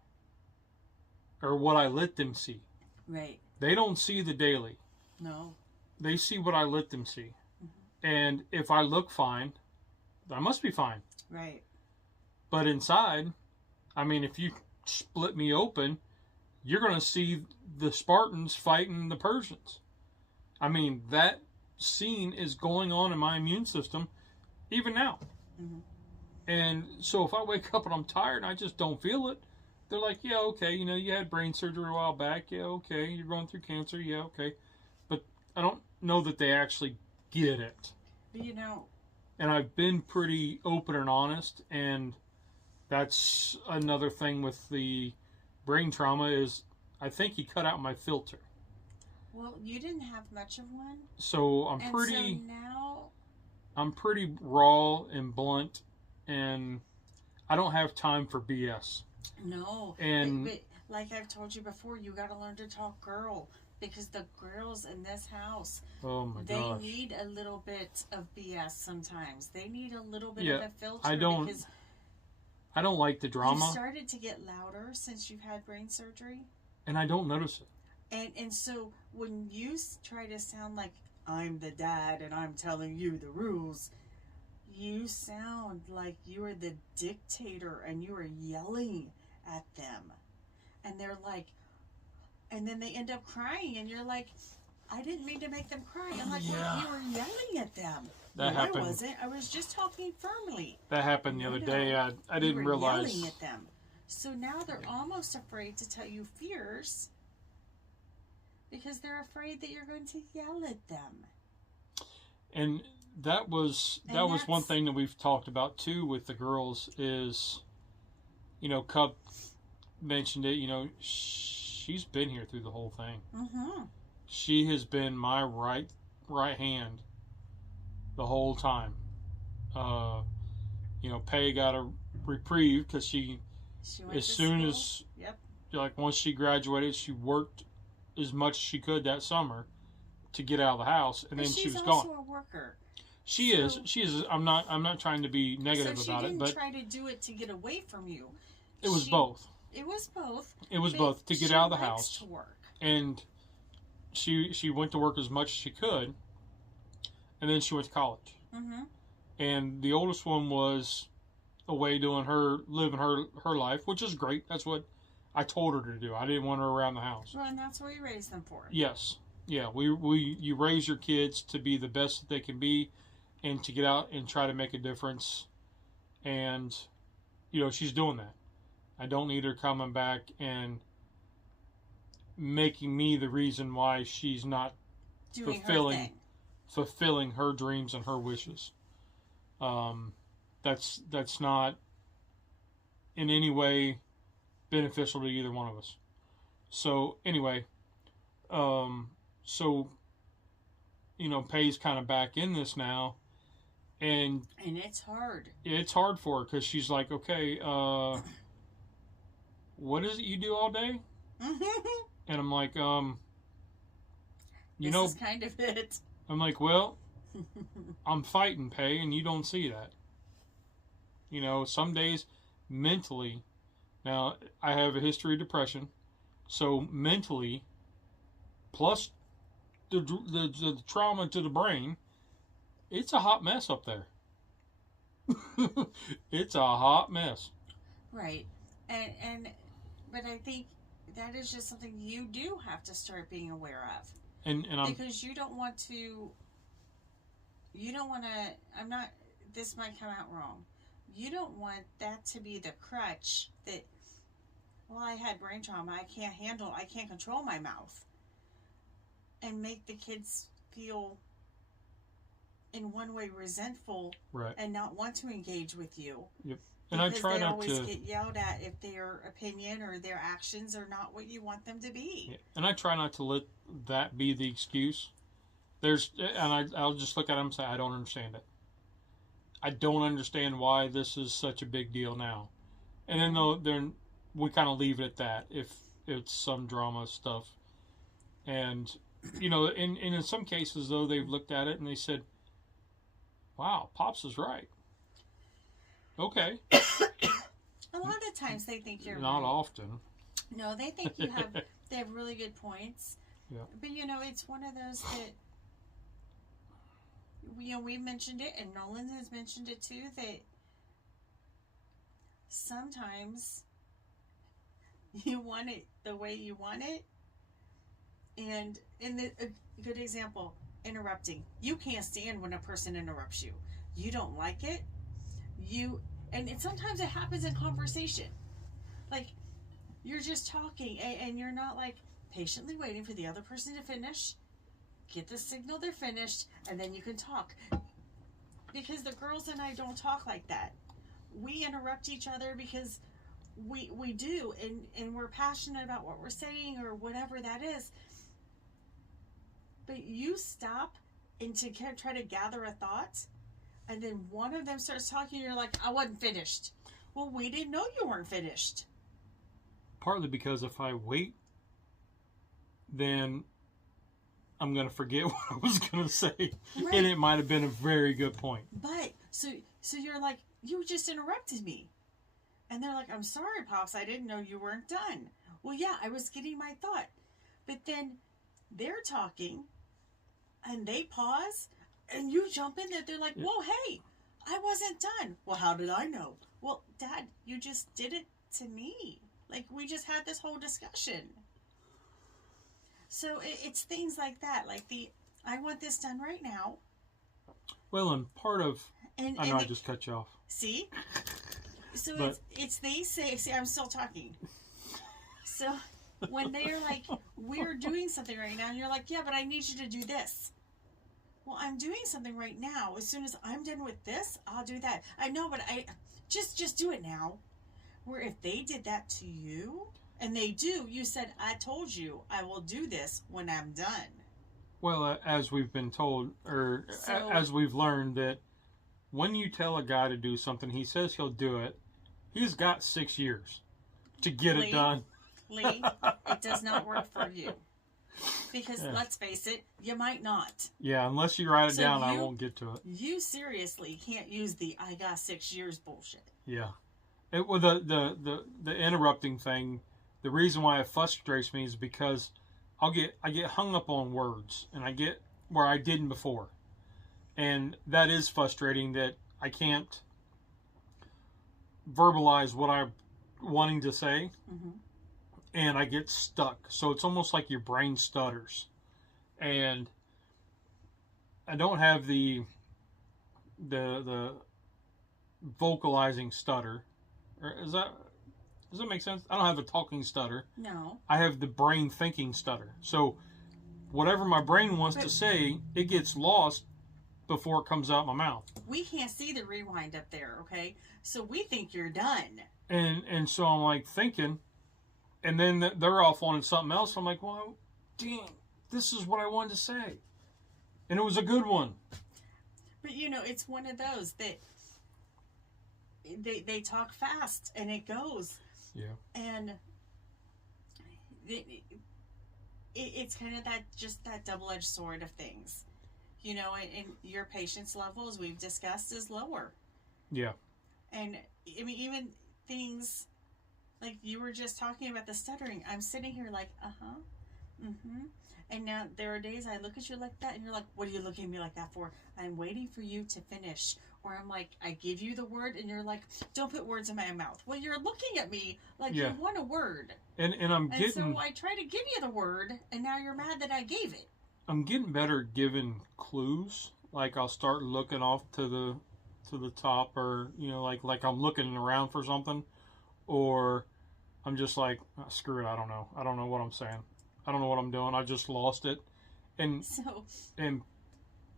or what I let them see. Right. They don't see the daily. No. They see what I let them see. Mm-hmm. And if I look fine, I must be fine. Right. But inside, if you split me open, you're going to see the Spartans fighting the Persians. That scene is going on in my immune system even now. Mm-hmm. And so if I wake up and I'm tired and I just don't feel it, they're like, yeah, okay, you had brain surgery a while back. Yeah, okay, you're going through cancer. Yeah, okay. But I don't know that they actually get it. And I've been pretty open and honest, and that's another thing with the brain trauma is I think he cut out my filter. Well, you didn't have much of one. So I'm pretty raw and blunt, and I don't have time for BS. No. And but like I've told you before, you got to learn to talk girl, because the girls in this house, they need a little bit of BS sometimes. They need a little bit of a filter. I don't like the drama. You started to get louder since you've had brain surgery. And I don't notice it. And so when you try to sound like I'm the dad and I'm telling you the rules, you sound like you are the dictator and you are yelling at them. And they're like, and then they end up crying and you're like, I didn't mean to make them cry. I'm like, well, you were yelling at them. That happened. I wasn't. I was just talking firmly. That happened the other day. I didn't realize. Yelling at them. So now they're almost afraid to tell you fears because they're afraid that you're going to yell at them. And that was one thing that we've talked about too with the girls is, Cub mentioned it. She's been here through the whole thing. Mm-hmm. She has been my right hand the whole time. Pei got a reprieve because she as soon school. As yep. Like once she graduated, she worked as much as she could that summer to get out of the house, and then she was gone. She's also a worker. She is. I'm not trying to be negative about it, but she didn't try to do it to get away from you. It was both. It was both. It was both to get out of the house. To work. And she went to work as much as she could, and then she went to college. Mm-hmm. And the oldest one was away living her life, which is great. That's what I told her to do. I didn't want her around the house. Well, and that's what you raised them for. Yes. Yeah, you raise your kids to be the best that they can be and to get out and try to make a difference. And, she's doing that. I don't need her coming back and making me the reason why she's not fulfilling her dreams and her wishes. That's not in any way beneficial to either one of us. So anyway, Pay's kind of back in this now, and it's hard. It's hard for her because she's like, okay, what is it you do all day? And I'm like, this is kind of it. I'm like, well, I'm fighting, Pay, and you don't see that. Some days mentally, now I have a history of depression, so mentally, plus the trauma to the brain, it's a hot mess up there. It's a hot mess. Right. But I think that is just something you do have to start being aware of. Because you don't want to, this might come out wrong. You don't want that to be the crutch that, well, I had brain trauma, I can't control my mouth. And make the kids feel in one way resentful, right, and not want to engage with you. Yep. And I try not to. They always get yelled at if their opinion or their actions are not what you want them to be. Yeah. And I try not to let that be the excuse. I'll just look at them and say, I don't understand it. I don't understand why this is such a big deal now. And then we kind of leave it at that if it's some drama stuff. And, in some cases, though, they've looked at it and they said, wow, Pops is right. Okay. A lot of the times they think you're not right. Often. No, they think they have really good points. Yeah. But it's one of those that we mentioned it, and Nolan has mentioned it too, that sometimes you want it the way you want it. And a good example, interrupting. You can't stand when a person interrupts you. You don't like it. And sometimes it happens in conversation. Like, you're just talking and you're not like patiently waiting for the other person to finish. Get the signal they're finished, and then you can talk. Because the girls and I don't talk like that. We interrupt each other because we do, and we're passionate about what we're saying or whatever that is. But you stop and to try to gather a thought, and then one of them starts talking, and you're like, I wasn't finished. Well, we didn't know you weren't finished. Partly because if I wait, then I'm going to forget what I was going to say. Right. And it might have been a very good point. But, so you're like, you just interrupted me. And they're like, I'm sorry, Pops, I didn't know you weren't done. Well, yeah, I was getting my thought. But then they're talking, and they pause, and you jump in there. They're like, whoa, hey, I wasn't done. Well, how did I know? Well, Dad, you just did it to me. Like, we just had this whole discussion. So it's things like that. Like I want this done right now. Well, and part of... I know I just cut you off. See? So they say... See, I'm still talking. So when they're like, we're doing something right now, and you're like, yeah, but I need you to do this. Well, I'm doing something right now. As soon as I'm done with this, I'll do that. I know, but I just do it now. Where if they did that to you, and they do, you said, I told you I will do this when I'm done. Well, as we've been told, or as we've learned, that when you tell a guy to do something, he says he'll do it, he's got 6 years to get it done. Lee, it does not work for you. Because, let's face it, you might not. Yeah, unless you write it down, I won't get to it. You seriously can't use the I got 6 years bullshit. Yeah. Well, the interrupting thing, the reason why it frustrates me is because I get hung up on words, and I get where I didn't before, and that is frustrating that I can't verbalize what I'm wanting to say, and I get stuck. So it's almost like your brain stutters, and I don't have the vocalizing stutter. Does that make sense? I don't have a talking stutter. No. I have the brain thinking stutter. So whatever my brain wants to say, it gets lost before it comes out my mouth. We can't see the rewind up there, okay? So we think you're done. And so I'm like thinking, and then they're off on something else. I'm like, well, dang, this is what I wanted to say. And it was a good one. But, it's one of those that they talk fast and it goes. Yeah. And it's kind of that double-edged sword of things. And your patience level, as we've discussed, is lower. Yeah. And, I mean, even things like you were just talking about the stuttering. I'm sitting here like, And now there are days I look at you like that and you're like, what are you looking at me like that for? I'm waiting for you to finish. Or I'm like, I give you the word and you're like, don't put words in my mouth. Well, you're looking at me like you want a word. And so I try to give you the word and now you're mad that I gave it. I'm getting better at giving clues. Like I'll start looking off to the top, or like I'm looking around for something, or I'm just like, oh, screw it, I don't know what I'm saying. I don't know what I'm doing. I just lost it. And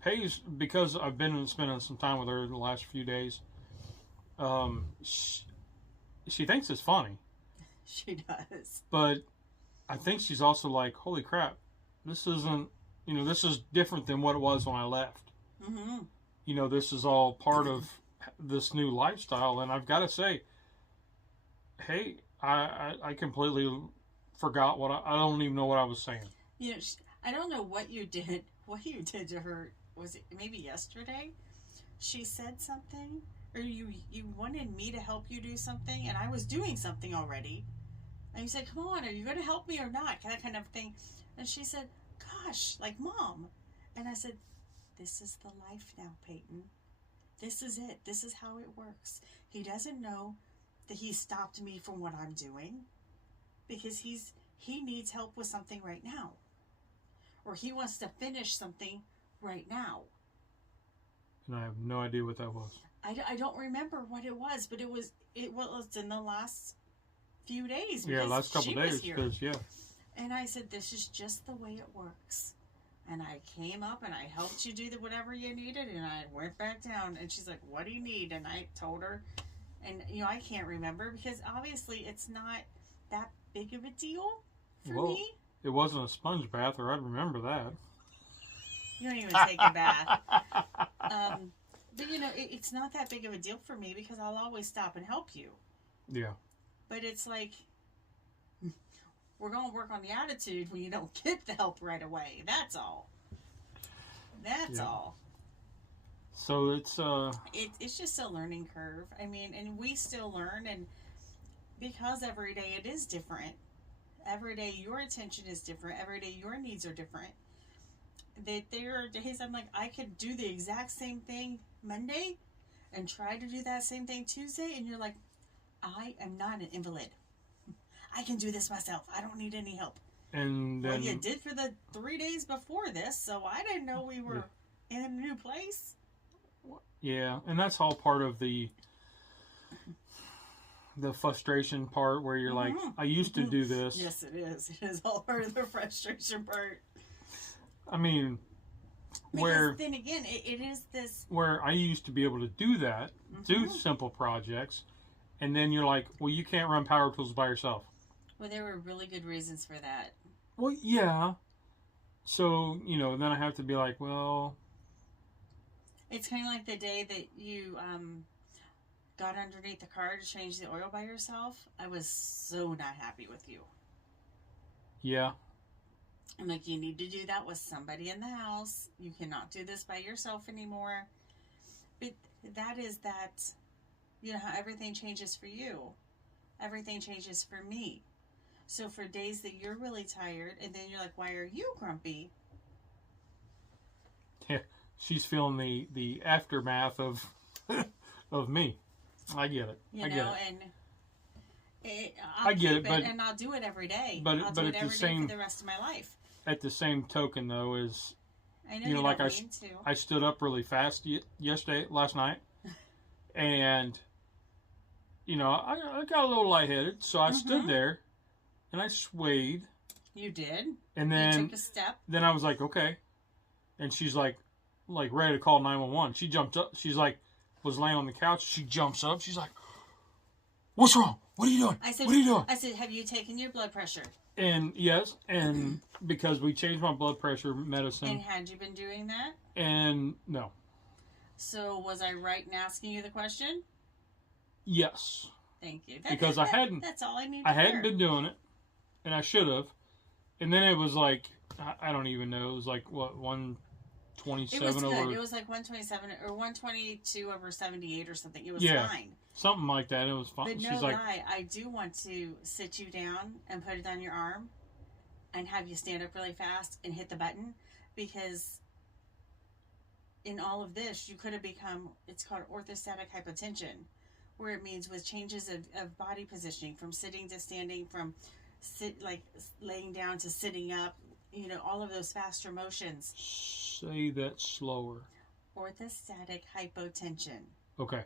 Paige, because I've been spending some time with her the last few days, she thinks it's funny. She does. But I think she's also like, holy crap, this isn't, this is different than what it was when I left. Mm-hmm. This is all part of this new lifestyle. And I've got to say, hey, I completely forgot I don't even know what I was saying. I don't know what you did. What you did to her, was it maybe yesterday? She said something, or you wanted me to help you do something, and I was doing something already. And you said, come on, are you going to help me or not? That kind of thing. And she said, gosh, like Mom. And I said, this is the life now, Peyton. This is it. This is how it works. He doesn't know that he stopped me from what I'm doing because he needs help with something right now. Or he wants to finish something right now. And I have no idea what that was. I don't remember what it was, but it was in the last few days. Yeah, last couple days. Yeah. And I said, this is just the way it works. And I came up and I helped you do whatever you needed, and I went back down. And she's like, what do you need? And I told her, and I can't remember because obviously it's not that big of a deal for me. It wasn't a sponge bath, or I'd remember that. You don't even take a bath. But it's not that big of a deal for me because I'll always stop and help you. Yeah. But it's like, we're going to work on the attitude when you don't get the help right away. That's all. That's all. So it's just a learning curve. I mean, and we still learn, and because every day it is different. Every day your attention is different. Every day your needs are different. That there are days I'm like, I could do the exact same thing Monday and try to do that same thing Tuesday, and you're like, I am not an invalid. I can do this myself. I don't need any help. And then, well, you did for the 3 days before this, so I didn't know we were in a new place. Yeah, and that's all part of the frustration part where you're like, I used to do this. Yes, it is. It is all part of the frustration part. I mean, because then again, it is this... Where I used to be able to do that, do simple projects, and then you're like, well, you can't run power tools by yourself. Well, there were really good reasons for that. Well, yeah. So, then I have to be like, well... It's kind of like the day that you got underneath the car to change the oil by yourself. I was so not happy with you. Yeah. I'm like, you need to do that with somebody in the house. You cannot do this by yourself anymore. But that is that, You know how everything changes for you. Everything changes for me. So for days that you're really tired, and then you're like, why are you grumpy? Yeah, she's feeling the aftermath of of me. I get it. You I know, get it. and I get it, but and I'll do it every day. But I'll but do at it the every same day for the rest of my life. at the same token though is I know you know, you like don't mean to. I stood up really fast last night, and you know I got a little lightheaded, so I stood there, and I swayed. You did. And then you took a step. Then I was like, okay, and she's like ready to call 911. She jumped up. She's like, was laying on the couch. She jumps up. She's like, "What's wrong? What are you doing? I said, what are you doing?" I said, have you taken your blood pressure? And yes, and because we changed my blood pressure medicine. And had you been doing that? And no. So was I right in asking you the question? Yes. Thank you. Because I hadn't. That's all I need. I hadn't been doing it, and I should have. And then it was like I don't even know. It was like what 127 It was good. over. It was like 127 or 122 over 78 or something. It was fine. Something like that. It was fun. But She's no like, lie, I do want to sit you down and put it on your arm and have you stand up really fast and hit the button, because in all of this, you could have become, it's called orthostatic hypotension, where it means with changes of body positioning, from sitting to standing, from laying down to sitting up, you know, all of those faster motions. Say that slower. Orthostatic hypotension. Okay.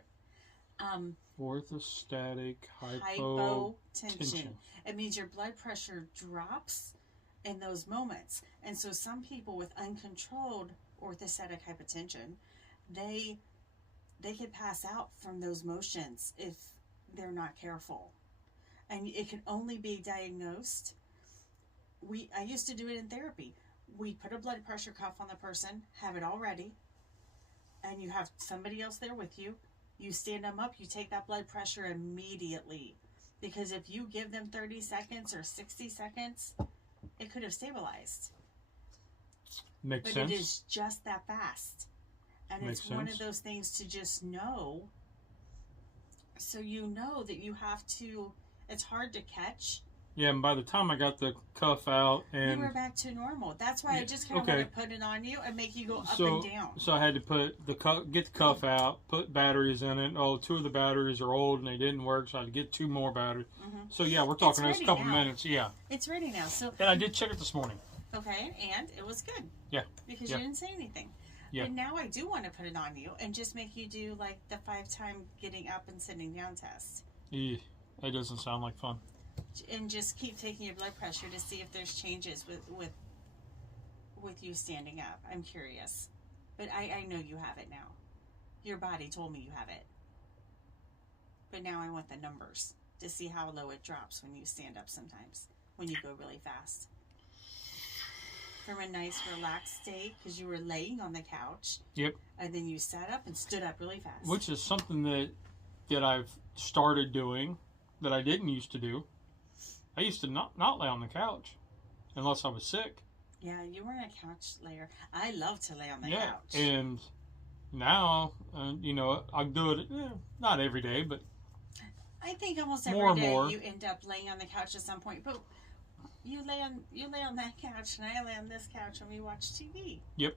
Orthostatic hypotension. It means your blood pressure drops in those moments. And so some people with uncontrolled orthostatic hypotension, they could pass out from those motions if they're not careful. And it can only be diagnosed. I used to do it in therapy. We put a blood pressure cuff on the person, have it all ready, and you have somebody else there with you. You stand them up, you take that blood pressure immediately. Because if you give them 30 seconds or 60 seconds, it could have stabilized. Makes sense. But it is just that fast. And Makes it's one sense. of those things to just know. So you know that you have to, it's hard to catch. Yeah, and by the time I got the cuff out and... You were back to normal. That's why I just kind of want to put it on you and make you go up and down. So I had to get the cuff out, put batteries in it. Oh, 2 of the batteries are old and they didn't work, so I had to get 2 more batteries. So yeah, we're talking this couple minutes. Yeah. It's ready now. So. And I did check it this morning. Okay, and it was good. Yeah. Because you didn't say anything. Yeah. But now I do want to put it on you and just make you do like the 5-time getting up and sitting down test. Yeah, that doesn't sound like fun. And just keep taking your blood pressure to see if there's changes with you standing up. I'm curious. But I know you have it now. Your body told me you have it. But now I want the numbers to see how low it drops when you stand up sometimes, when you go really fast. From a nice relaxed state, because you were laying on the couch. Yep. And then you sat up and stood up really fast. Which is something that I've started doing that I didn't used to do. I used to not lay on the couch unless I was sick. Yeah, you weren't a couch layer. I love to lay on the couch. Yeah, and now, you know, I do it, not every day, but I think almost every day you end up laying on the couch at some point. But you lay on that couch, and I lay on this couch, and we watch TV. Yep.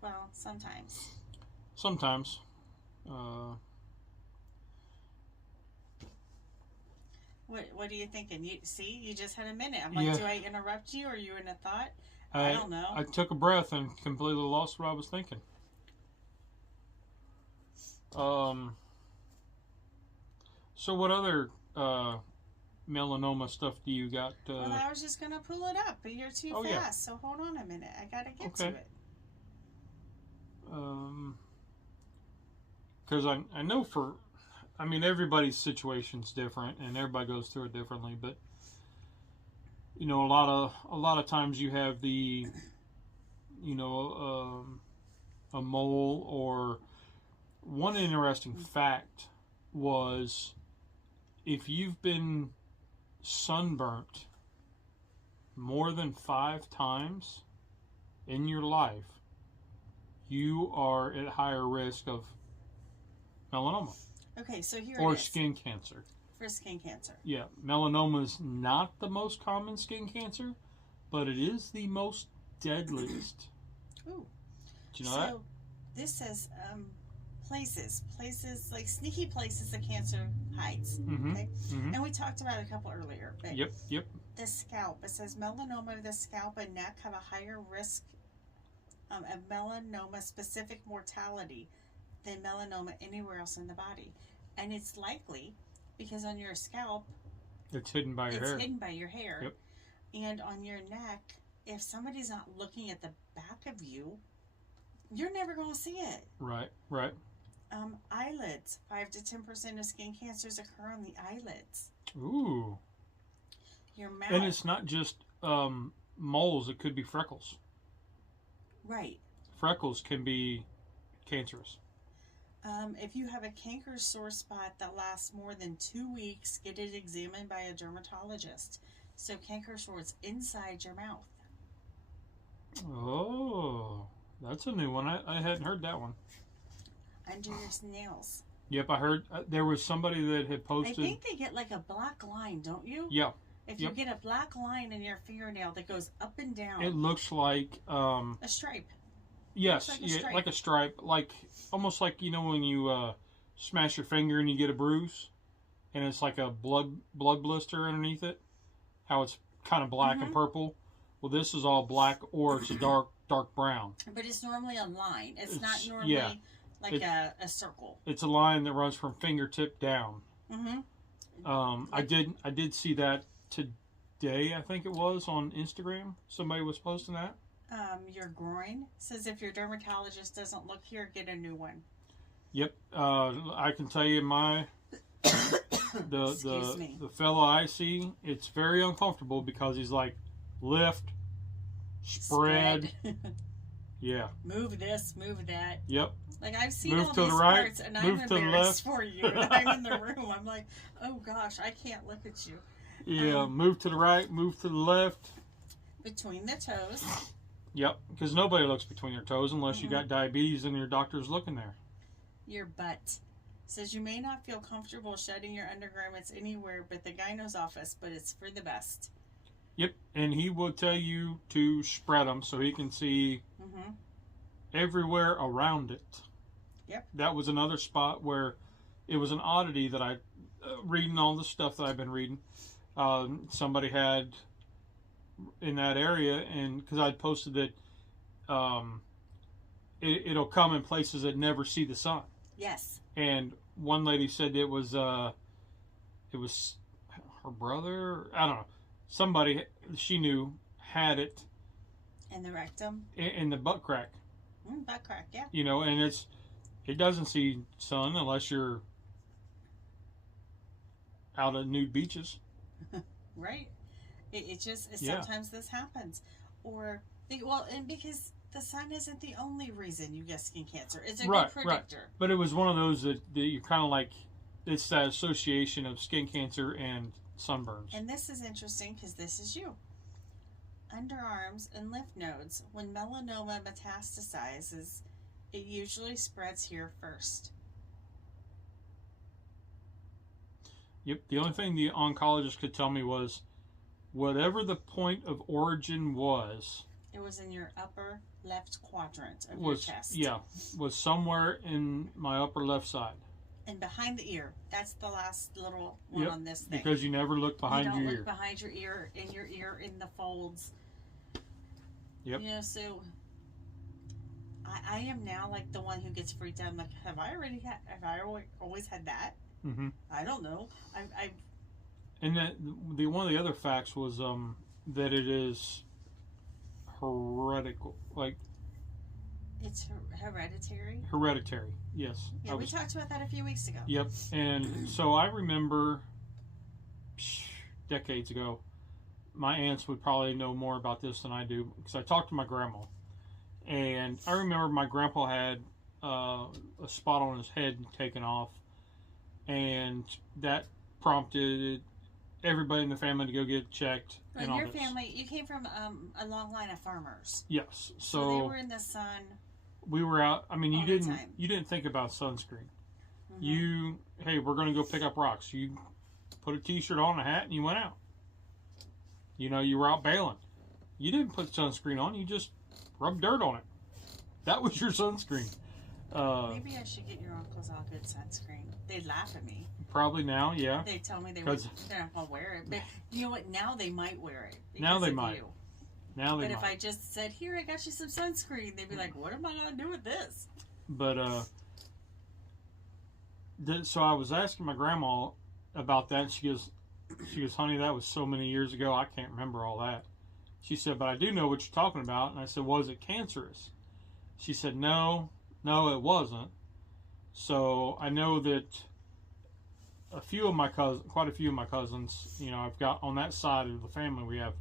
Well, sometimes. Sometimes. What are you thinking? You just had a minute. I'm like, do I interrupt you, or are you in a thought? I don't know. I took a breath and completely lost what I was thinking. So what other melanoma stuff do you got? Well, I was just gonna pull it up, but you're too fast. Yeah. So hold on a minute. I gotta get to it. Because I know everybody's situation's different, and everybody goes through it differently. But you know, a lot of times you have the, you know, a mole. Or one interesting fact was, if you've been sunburnt more than 5 times in your life, you are at higher risk of melanoma. Okay, so here or it is. skin cancer. For skin cancer. Yeah, melanoma is not the most common skin cancer, but it is the most deadliest. Ooh. Do you know that? So this says places like sneaky places the cancer hides. Mm-hmm. Okay, Mm-hmm. and we talked about a couple earlier. But Yep. the scalp. It says melanoma of the scalp and neck have a higher risk of melanoma-specific mortality than melanoma anywhere else in the body, and it's likely because on your scalp, It's hidden by your hair. It's hidden by your hair. Yep. And on your neck, if somebody's not looking at the back of you, you're never going to see it. Right. Eyelids. 5 to 10% of skin cancers occur on the eyelids. Ooh. Your mouth. And it's not just moles. It could be freckles. Right. Freckles can be cancerous. If you have a canker sore spot that lasts more than 2 weeks, get it examined by a dermatologist. So canker sores inside your mouth. Oh, that's a new one. I hadn't heard that one. Under your nails. Yep, I heard there was somebody that had posted. I think they get like a black line, don't you? Yeah. If you get a black line in your fingernail that goes up and down. It looks like a stripe. Yes, like a stripe, like almost like when you smash your finger and you get a bruise, and it's like a blood blister underneath it. How it's kind of black and purple. Well, this is all black, or it's a dark brown. But it's normally a line. It's not normally like a circle. It's a line that runs from fingertip down. Mm-hmm. I did see that today. I think it was on Instagram. Somebody was posting that. Your groin says if your dermatologist doesn't look here, get a new one. Yep. I can tell you the fellow I see, it's very uncomfortable because he's like, lift, spread. Yeah. Move this, move that. Yep. Like I've seen move all to these the right, parts, and move I'm to the embarrassed left. for you. I'm in the room. I'm like, oh gosh, I can't look at you. Yeah. Move to the right, move to the left. Between the toes. Yep. Because nobody looks between your toes unless you got diabetes and your doctor's looking there. Your butt. Says you may not feel comfortable shedding your undergarments anywhere but the gyno's office, but it's for the best. Yep, and he will tell you to spread them so he can see everywhere around it. Yep. That was another spot where it was an oddity that I, reading all the stuff that I've been reading, somebody had in that area, and because I'd posted that it'll come in places that never see the sun. Yes. And one lady said it was her brother, I don't know, somebody she knew had it in the rectum, in the butt crack. Butt crack, yeah. And it doesn't see sun unless you're out at nude beaches. Right. It just sometimes this happens, and because the sun isn't the only reason you get skin cancer. It's a good predictor. Right. But it was one of those that you kind of like. It's that association of skin cancer and sunburns. And this is interesting because this is you. Underarms and lymph nodes. When melanoma metastasizes, it usually spreads here first. Yep. The only thing the oncologist could tell me was whatever the point of origin was. It was in your upper left quadrant of your chest. Yeah. Was somewhere in my upper left side. And behind the ear. That's the last little one on this thing. Because you never look behind your ear. You don't look behind your ear, in the folds. Yep. So I am now like the one who gets freaked out. I'm like, have I always had that? Mm-hmm. I don't know. And that one of the other facts was that it is heretical, like it's hereditary. Hereditary, yes. Yeah, we talked about that a few weeks ago. Yep, and so I remember decades ago, my aunts would probably know more about this than I do because I talked to my grandma, and I remember my grandpa had a spot on his head taken off, and that prompted everybody in the family to go get checked. And your family, you came from a long line of farmers. Yes, so they were in the sun. We were out. I mean, you didn't think about sunscreen. Hey, we're going to go pick up rocks. You put a t-shirt on, a hat, and you went out. You were out bailing. You didn't put sunscreen on. You just rubbed dirt on it. That was your sunscreen. Maybe I should get your uncles all good sunscreen. They'd laugh at me. Probably now, yeah. They tell me they're not going to wear it. But you know what? Now they might wear it. Now they might. But if I just said, here, I got you some sunscreen, they'd be like, what am I going to do with this? But, so I was asking my grandma about that. And she goes, honey, that was so many years ago, I can't remember all that. She said, but I do know what you're talking about. And I said, was it cancerous? She said, no, it wasn't. So I know that quite a few of my cousins, I've got on that side of the family, we have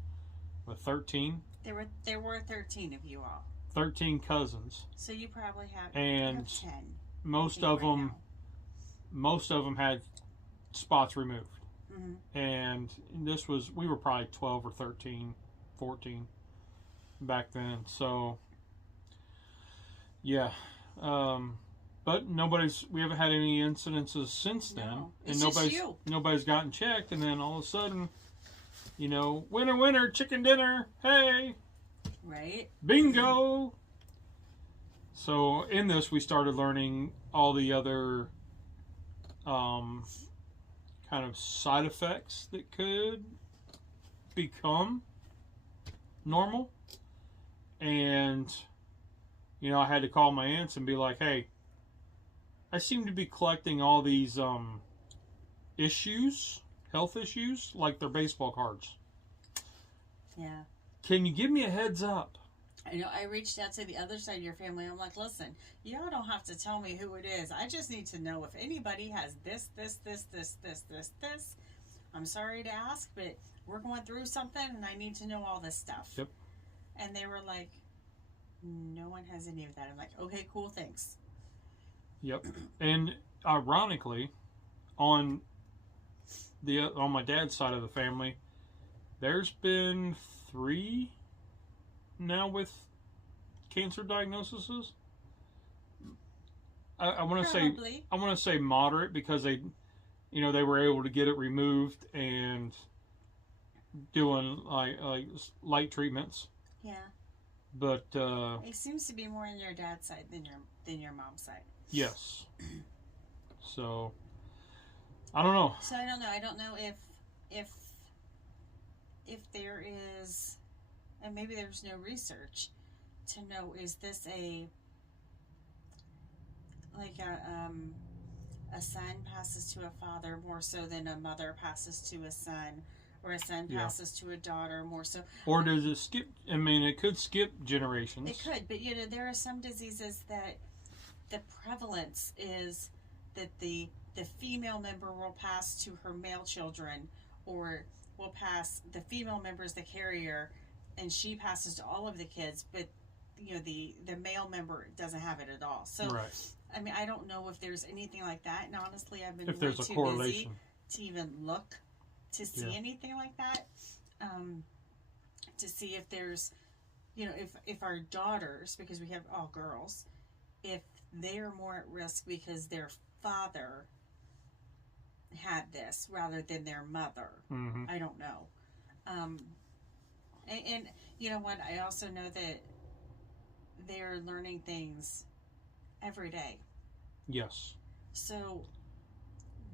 13. There were 13 of you all. 13 cousins. So you probably have 10. Most of them had spots removed. Mm-hmm. And we were probably 12 or 13, 14 back then. So yeah. But we haven't had any incidences since then. No, and nobody's gotten checked, and then all of a sudden, winner, chicken dinner, hey. Right. Bingo. So in this, we started learning all the other kind of side effects that could become normal. And, I had to call my aunts and be like, hey, I seem to be collecting all these health issues, like they're baseball cards. Yeah. Can you give me a heads up? I reached out to the other side of your family. I'm like, listen, y'all don't have to tell me who it is. I just need to know if anybody has this. I'm sorry to ask, but we're going through something, and I need to know all this stuff. Yep. And they were like, no one has any of that. I'm like, okay, cool, thanks. Yep. And ironically, on my dad's side of the family, there's been 3 now with cancer diagnoses. I want to say moderate, because they were able to get it removed and doing like light treatments. Yeah. But it seems to be more on your dad's side than your mom's side. Yes. So I don't know. So I don't know if there is, and maybe there's no research to know, is this a son passes to a father more so than a mother passes to a son, or a son passes to a daughter more so? Or does it skip? I mean, it could skip generations. It could, but there are some diseases that the prevalence is that the female member will pass to her male children, or will pass, the female member is the carrier, and she passes to all of the kids, but the male member doesn't have it at all. So, right. I mean, I don't know if there's anything like that, and honestly, I've been way too busy to even look to see anything like that. To see if there's, if our daughters, because we have all girls, if they're more at risk because their father had this rather than their mother. Mm-hmm. I don't know. And you know what? I also know that they're learning things every day. Yes. So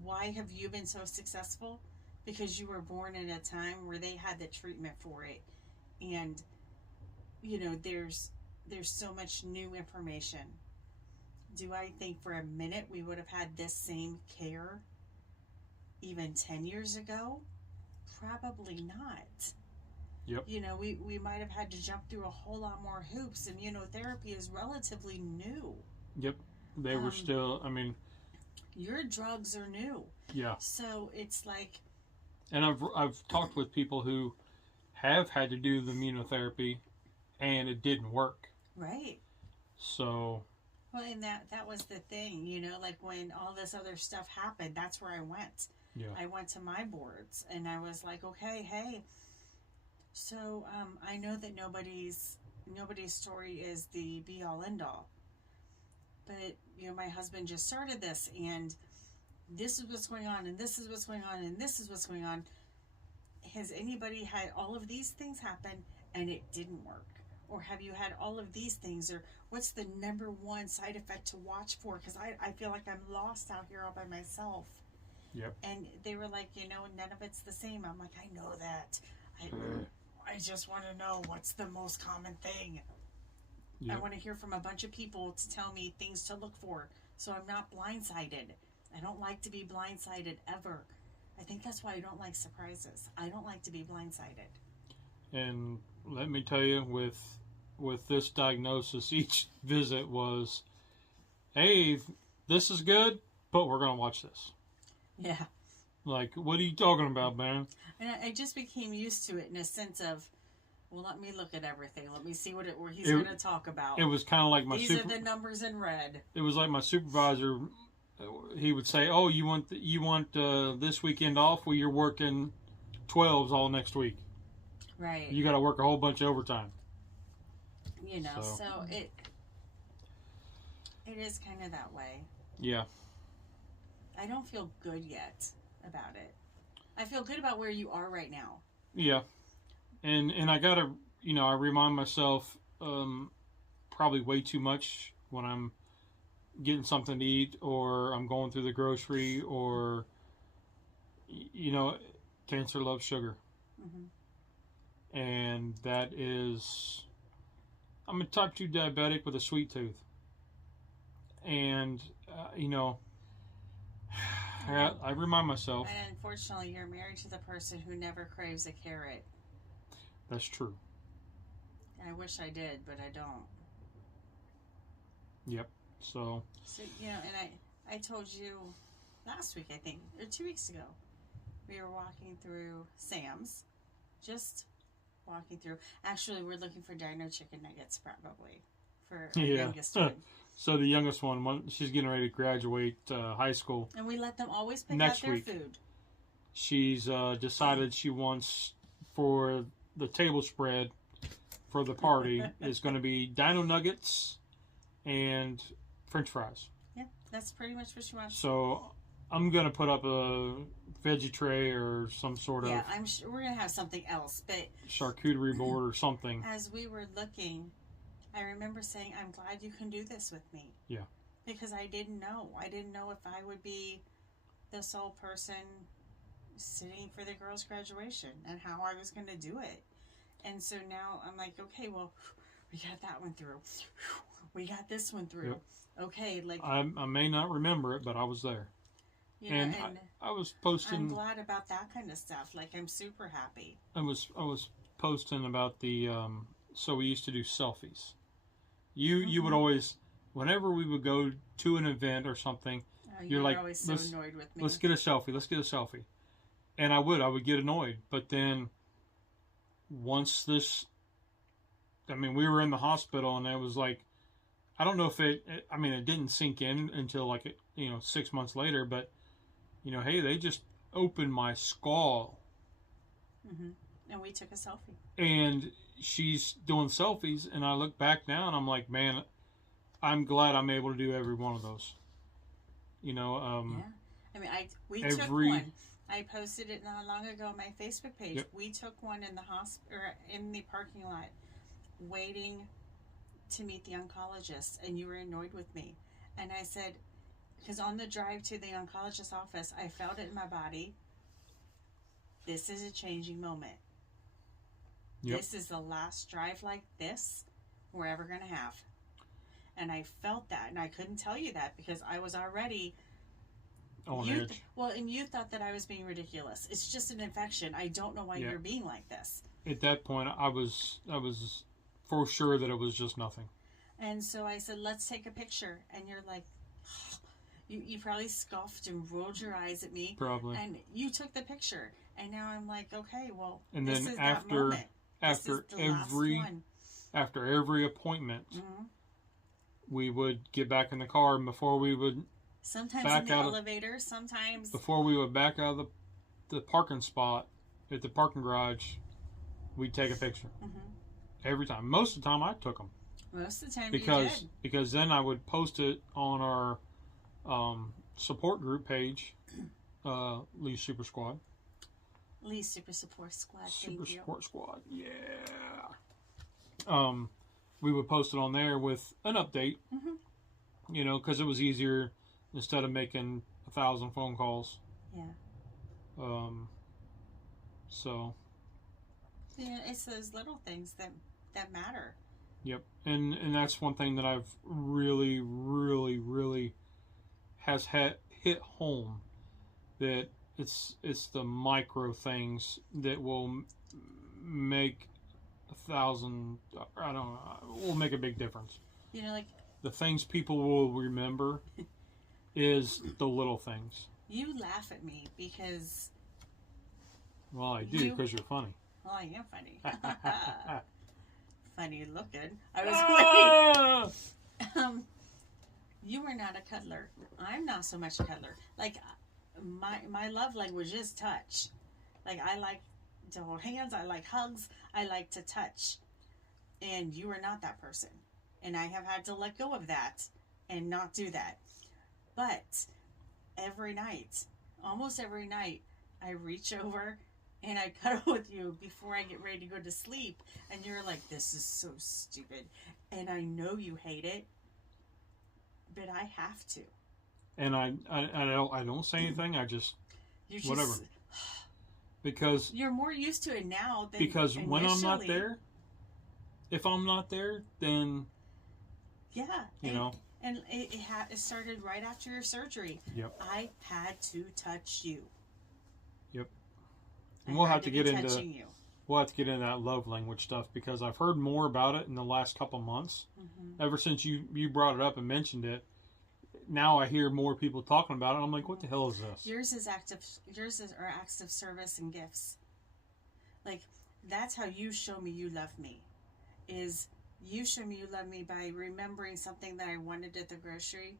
why have you been so successful? Because you were born in a time where they had the treatment for it. And, there's so much new information. Do I think for a minute we would have had this same care even 10 years ago? Probably not. Yep. We might have had to jump through a whole lot more hoops, and therapy is relatively new. Yep. They were still, your drugs are new. Yeah. So it's like, and I've talked with people who have had to do the immunotherapy and it didn't work. Right. So, well, and that was the thing, like when all this other stuff happened, that's where I went. Yeah. I went to my boards, and I was like, okay, hey, so I know that nobody's story is the be all end all, but, you know, my husband just started this, and this is what's going on, and this is what's going on, and this is what's going on. Has anybody had all of these things happen and it didn't work? Or have you had all of these things? Or what's the number one side effect to watch for? Because I feel like I'm lost out here all by myself. Yep. And they were like, you know, none of it's the same. I'm like, I know that. I just want to know what's the most common thing. Yep. I want to hear from a bunch of people to tell me things to look for, so I'm not blindsided. I don't like to be blindsided ever. I think that's why I don't like surprises. I don't like to be blindsided. And let me tell you, with this diagnosis, each visit was, hey, this is good, but we're going to watch this. Yeah. Like, what are you talking about, man? And I just became used to it in a sense of, well, let me look at everything. Let me see what he's going to talk about. It was kind of like These are the numbers in red. It was like my supervisor. He would say, "Oh, you want this weekend off? Well, you're working 12s all next week. Right. You got to work a whole bunch of overtime." You know, so it is kind of that way. Yeah. I don't feel good yet about it. I feel good about where you are right now. Yeah. And I gotta, you know, I remind myself probably way too much when I'm getting something to eat, or I'm going through the grocery, or, you know, cancer loves sugar. Mm-hmm. And that is, I'm a type 2 diabetic with a sweet tooth. And, you know, I remind myself. And unfortunately, you're married to the person who never craves a carrot. That's true. I wish I did, but I don't. Yep. So, you know, and I told you last week, I think, or 2 weeks ago, we were walking through Sam's, just walking through. Actually, we're looking for dino chicken nuggets, probably, for our youngest one. So the youngest one, she's getting ready to graduate high school. And we let them always pick out their food. She's decided she wants, for the table spread for the party, is going to be dino nuggets and French fries. Yeah, that's pretty much what she wants. So I'm going to put up a veggie tray or some sort of... Yeah, I'm sure we're going to have something else, but... charcuterie board or something. As we were looking, I remember saying, I'm glad you can do this with me. Yeah. Because I didn't know. I didn't know if I would be the sole person sitting for the girls' graduation and how I was going to do it. And so now I'm like, okay, well, we got that one through. We got this one through. Yep. Okay, like... I may not remember it, but I was there. You know, and I was posting... I'm glad about that kind of stuff. Like, I'm super happy. I was posting about the... so we used to do selfies. You would always... Whenever we would go to an event or something, you're like, always so annoyed with me. Let's get a selfie. And I would get annoyed. But then, once this... I mean, we were in the hospital, and it was like... I don't know if it didn't sink in until 6 months later, but, hey, they just opened my skull. Mm-hmm. And we took a selfie. And she's doing selfies, and I look back now, and I'm like, man, I'm glad I'm able to do every one of those. Yeah. I mean, we took one. I posted it not long ago on my Facebook page. Yep. We took one in the in the parking lot, waiting to meet the oncologist, and you were annoyed with me. And I said, because on the drive to the oncologist's office, I felt it in my body. This is a changing moment. Yep. This is the last drive like this we're ever going to have. And I felt that, and I couldn't tell you that because I was already on edge. And you thought that I was being ridiculous. It's just an infection. I don't know why you're being like this. At that point, I was for sure that it was just nothing. And so I said, let's take a picture. And you're like, you probably scoffed and rolled your eyes at me. Probably. And you took the picture. And now I'm like, okay, well, and this then is that moment. After every appointment, mm-hmm. we would get back in the car, and before we would sometimes in the elevator, sometimes before we would back out of the parking spot at the parking garage, we'd take a picture. Mm-hmm. Every time. Most of the time, I took them. Most of the time you did. Because then I would post it on our support group page, Lee Super Squad. Lee Super Support Squad. Super Support Squad, yeah. We would post it on there with an update, you know, because it was easier instead of making 1,000 phone calls. Yeah. So. Yeah, it's those little things that matter. Yep, and that's one thing that I've really, really, really has hit home, that it's the micro things that will make 1,000. I don't know. Will make a big difference. You know, like the things people will remember is the little things. You laugh at me because. Well, I do because you're funny. Well, I am funny. Funny looking. I was waiting. You are not a cuddler. I'm not so much a cuddler. Like, my love language is touch. Like, I like to hold hands. I like hugs. I like to touch. And you are not that person. And I have had to let go of that and not do that. But every night, almost every night, I reach over and I cuddle with you before I get ready to go to sleep. And you're like, this is so stupid. And I know you hate it, but I have to. And I don't say anything. I just whatever. Because you're more used to it now than because initially. When I'm not there, if I'm not there, then yeah, you know. And it started right after your surgery. Yep. I had to touch you. Yep. And we'll have to get into that love language stuff because I've heard more about it in the last couple months. Mm-hmm. Ever since you brought it up and mentioned it, now I hear more people talking about it. I'm like, what the hell is this? Yours are acts of service and gifts. Like, that's how you show me you love me. Is you show me you love me by remembering something that I wanted at the grocery,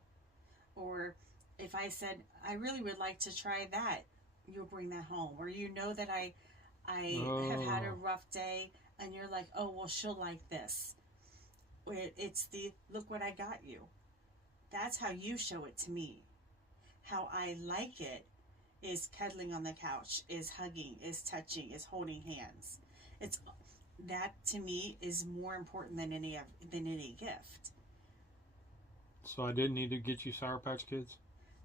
or if I said I really would like to try that, you'll bring that home. Or you know that I have had a rough day, and you're like, oh well, she'll like this. It's the look what I got you. That's how you show it to me. How I like it is cuddling on the couch, is hugging, is touching, is holding hands. That to me is more important than any gift. So I didn't need to get you Sour Patch Kids?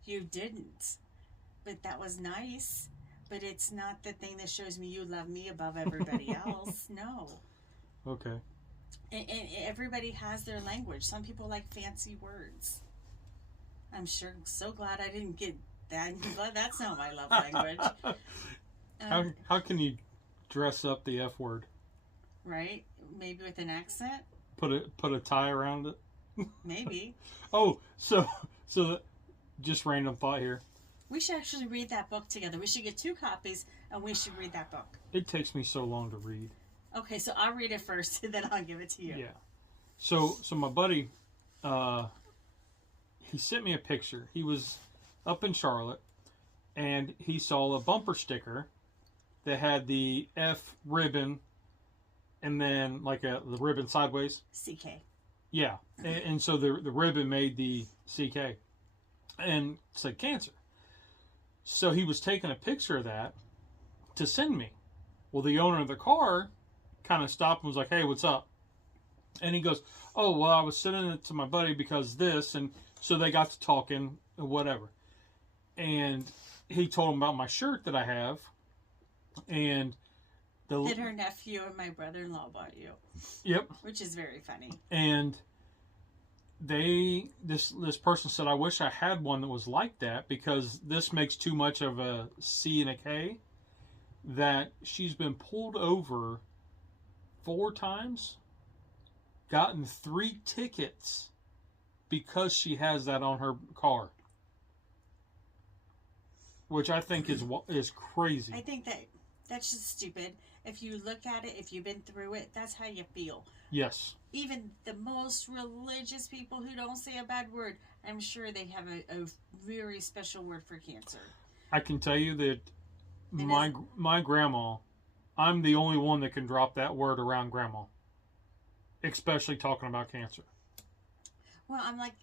You didn't. But that was nice. But it's not the thing that shows me you love me above everybody else. No. Okay. And everybody has their language. Some people like fancy words. I'm so glad I didn't get that. I'm glad that's not my love language. How can you dress up the F word? Right? Maybe with an accent? Put a tie around it? Maybe. Oh, so just random thought here. We should actually read that book together. We should get 2 copies and we should read that book. It takes me so long to read. Okay, so I'll read it first and then I'll give it to you. Yeah. So my buddy, he sent me a picture. He was up in Charlotte and he saw a bumper sticker that had the F ribbon and then like the ribbon sideways. CK. Yeah. And so the ribbon made the CK and said cancer. So he was taking a picture of that to send me. Well, the owner of the car kind of stopped and was like, hey, what's up? And he goes, oh, well, I was sending it to my buddy because this. And so they got to talking and whatever. And he told him about my shirt that I have. And that her nephew and my brother-in-law bought you. Yep. Which is very funny. And this person said, I wish I had one that was like that because this makes too much of a C and a K. That she's been pulled over 4 times, gotten 3 tickets because she has that on her car. Which I think is crazy. I think that's just stupid. If you look at it, if you've been through it, that's how you feel. Yes. Even the most religious people who don't say a bad word, I'm sure they have a very special word for cancer. I can tell you that my grandma, I'm the only one that can drop that word around grandma. especially talking about cancer. Well, I'm like,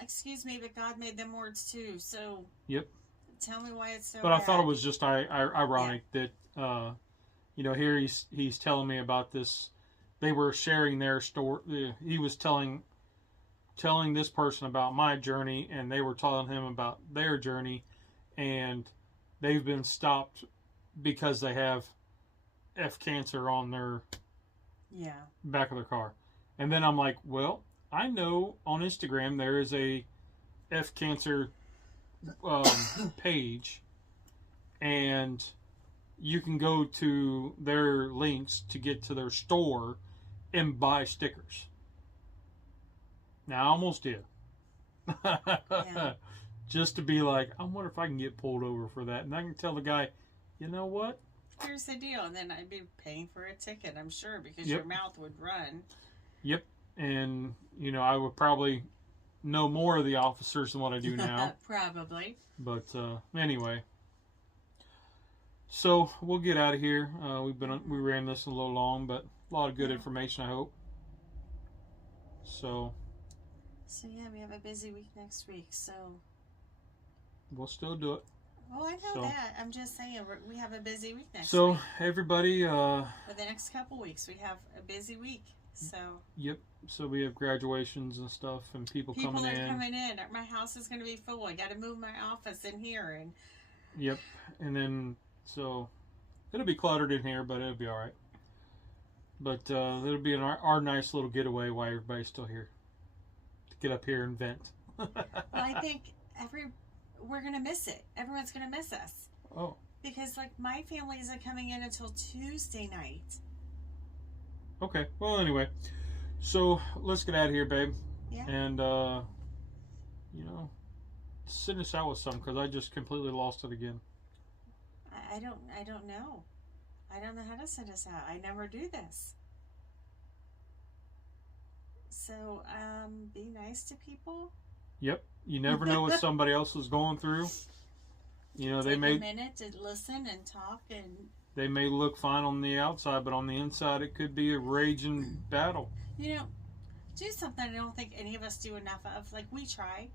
excuse me, but God made them words too. So Yep. tell me why it's so. But bad. I thought it was just ironic that here he's telling me about this. They were sharing their story. He was telling this person about my journey, and they were telling him about their journey, and they've been stopped because they have F cancer on their back of their car. And then I'm like, well, I know on Instagram there is a F cancer page, and you can go to their links to get to their store and buy stickers. Now, I almost did. Just to be like, I wonder if I can get pulled over for that. And I can tell the guy, you know what? Here's the deal. And then I'd be paying for a ticket, I'm sure, because your mouth would run. Yep. And, I would probably know more of the officers than what I do now. Probably. But anyway. So, we'll get out of here. We ran this a little long, but a lot of good information, I hope. So yeah, we have a busy week next week, so we'll still do it. Oh, I know that. I'm just saying we have a busy week next week. So everybody, for the next couple weeks, we have a busy week. So yep. So we have graduations and stuff, and people coming in. People are coming in. My house is going to be full. I got to move my office in here, and yep. And then so it'll be cluttered in here, but it'll be all right. But it'll be our nice little getaway while everybody's still here. To get up here and vent. Well, I think we're going to miss it. Everyone's going to miss us. Oh. Because, my family isn't coming in until Tuesday night. Okay. Well, anyway. So, let's get out of here, babe. Yeah. And, send us out with something, because I just completely lost it again. I don't know. I don't know how to send us out. I never do this. So, be nice to people. Yep. You never know what somebody else is going through. They may take a minute to listen and talk, and they may look fine on the outside, but on the inside it could be a raging battle. Do something I don't think any of us do enough of. We try.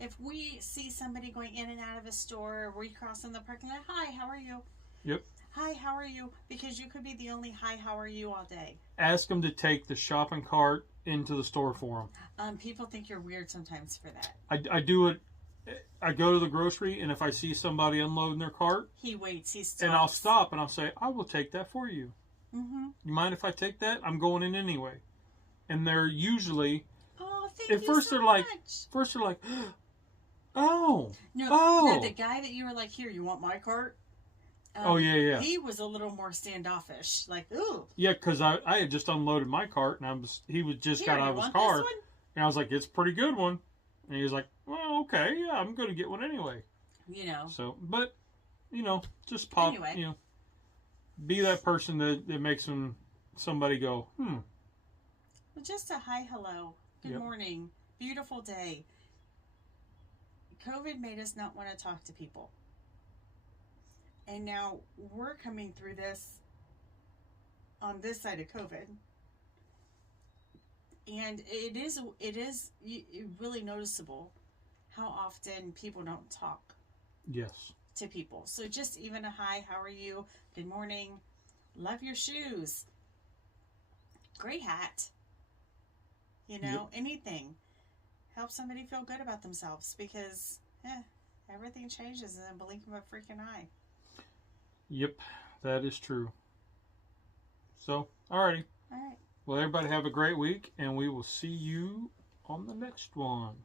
If we see somebody going in and out of a store, or we cross in the parking lot, hi, how are you? Yep. Hi, how are you? Because you could be the only hi, how are you all day. Ask them to take the shopping cart into the store for them. People think you're weird sometimes for that. I do it. I go to the grocery, and if I see somebody unloading their cart, he waits. He stops. And I'll stop, and I'll say, I will take that for you. Mm-hmm. You mind if I take that? I'm going in anyway. And they're usually... Oh, thank you so much. First they're like, oh. No, the guy that you were like, here, you want my cart? Yeah. He was a little more standoffish, ooh. Yeah, because I had just unloaded my cart, and he was just got out of his car, and I was like, "It's a pretty good one," and he was like, "Well, okay, yeah, I'm going to get one anyway." So, but just pop. Anyway. Be that person that makes somebody go, Well, just a hi, hello, good morning, beautiful day. COVID made us not want to talk to people. And now we're coming through this on this side of COVID. And it is really noticeable how often people don't talk. Yes. To people. So just even a hi, how are you? Good morning. Love your shoes. Great hat. Anything. Help somebody feel good about themselves, because everything changes in the blink of a freaking eye. Yep, that is true. So, alrighty. All right. Well, everybody have a great week, and we will see you on the next one.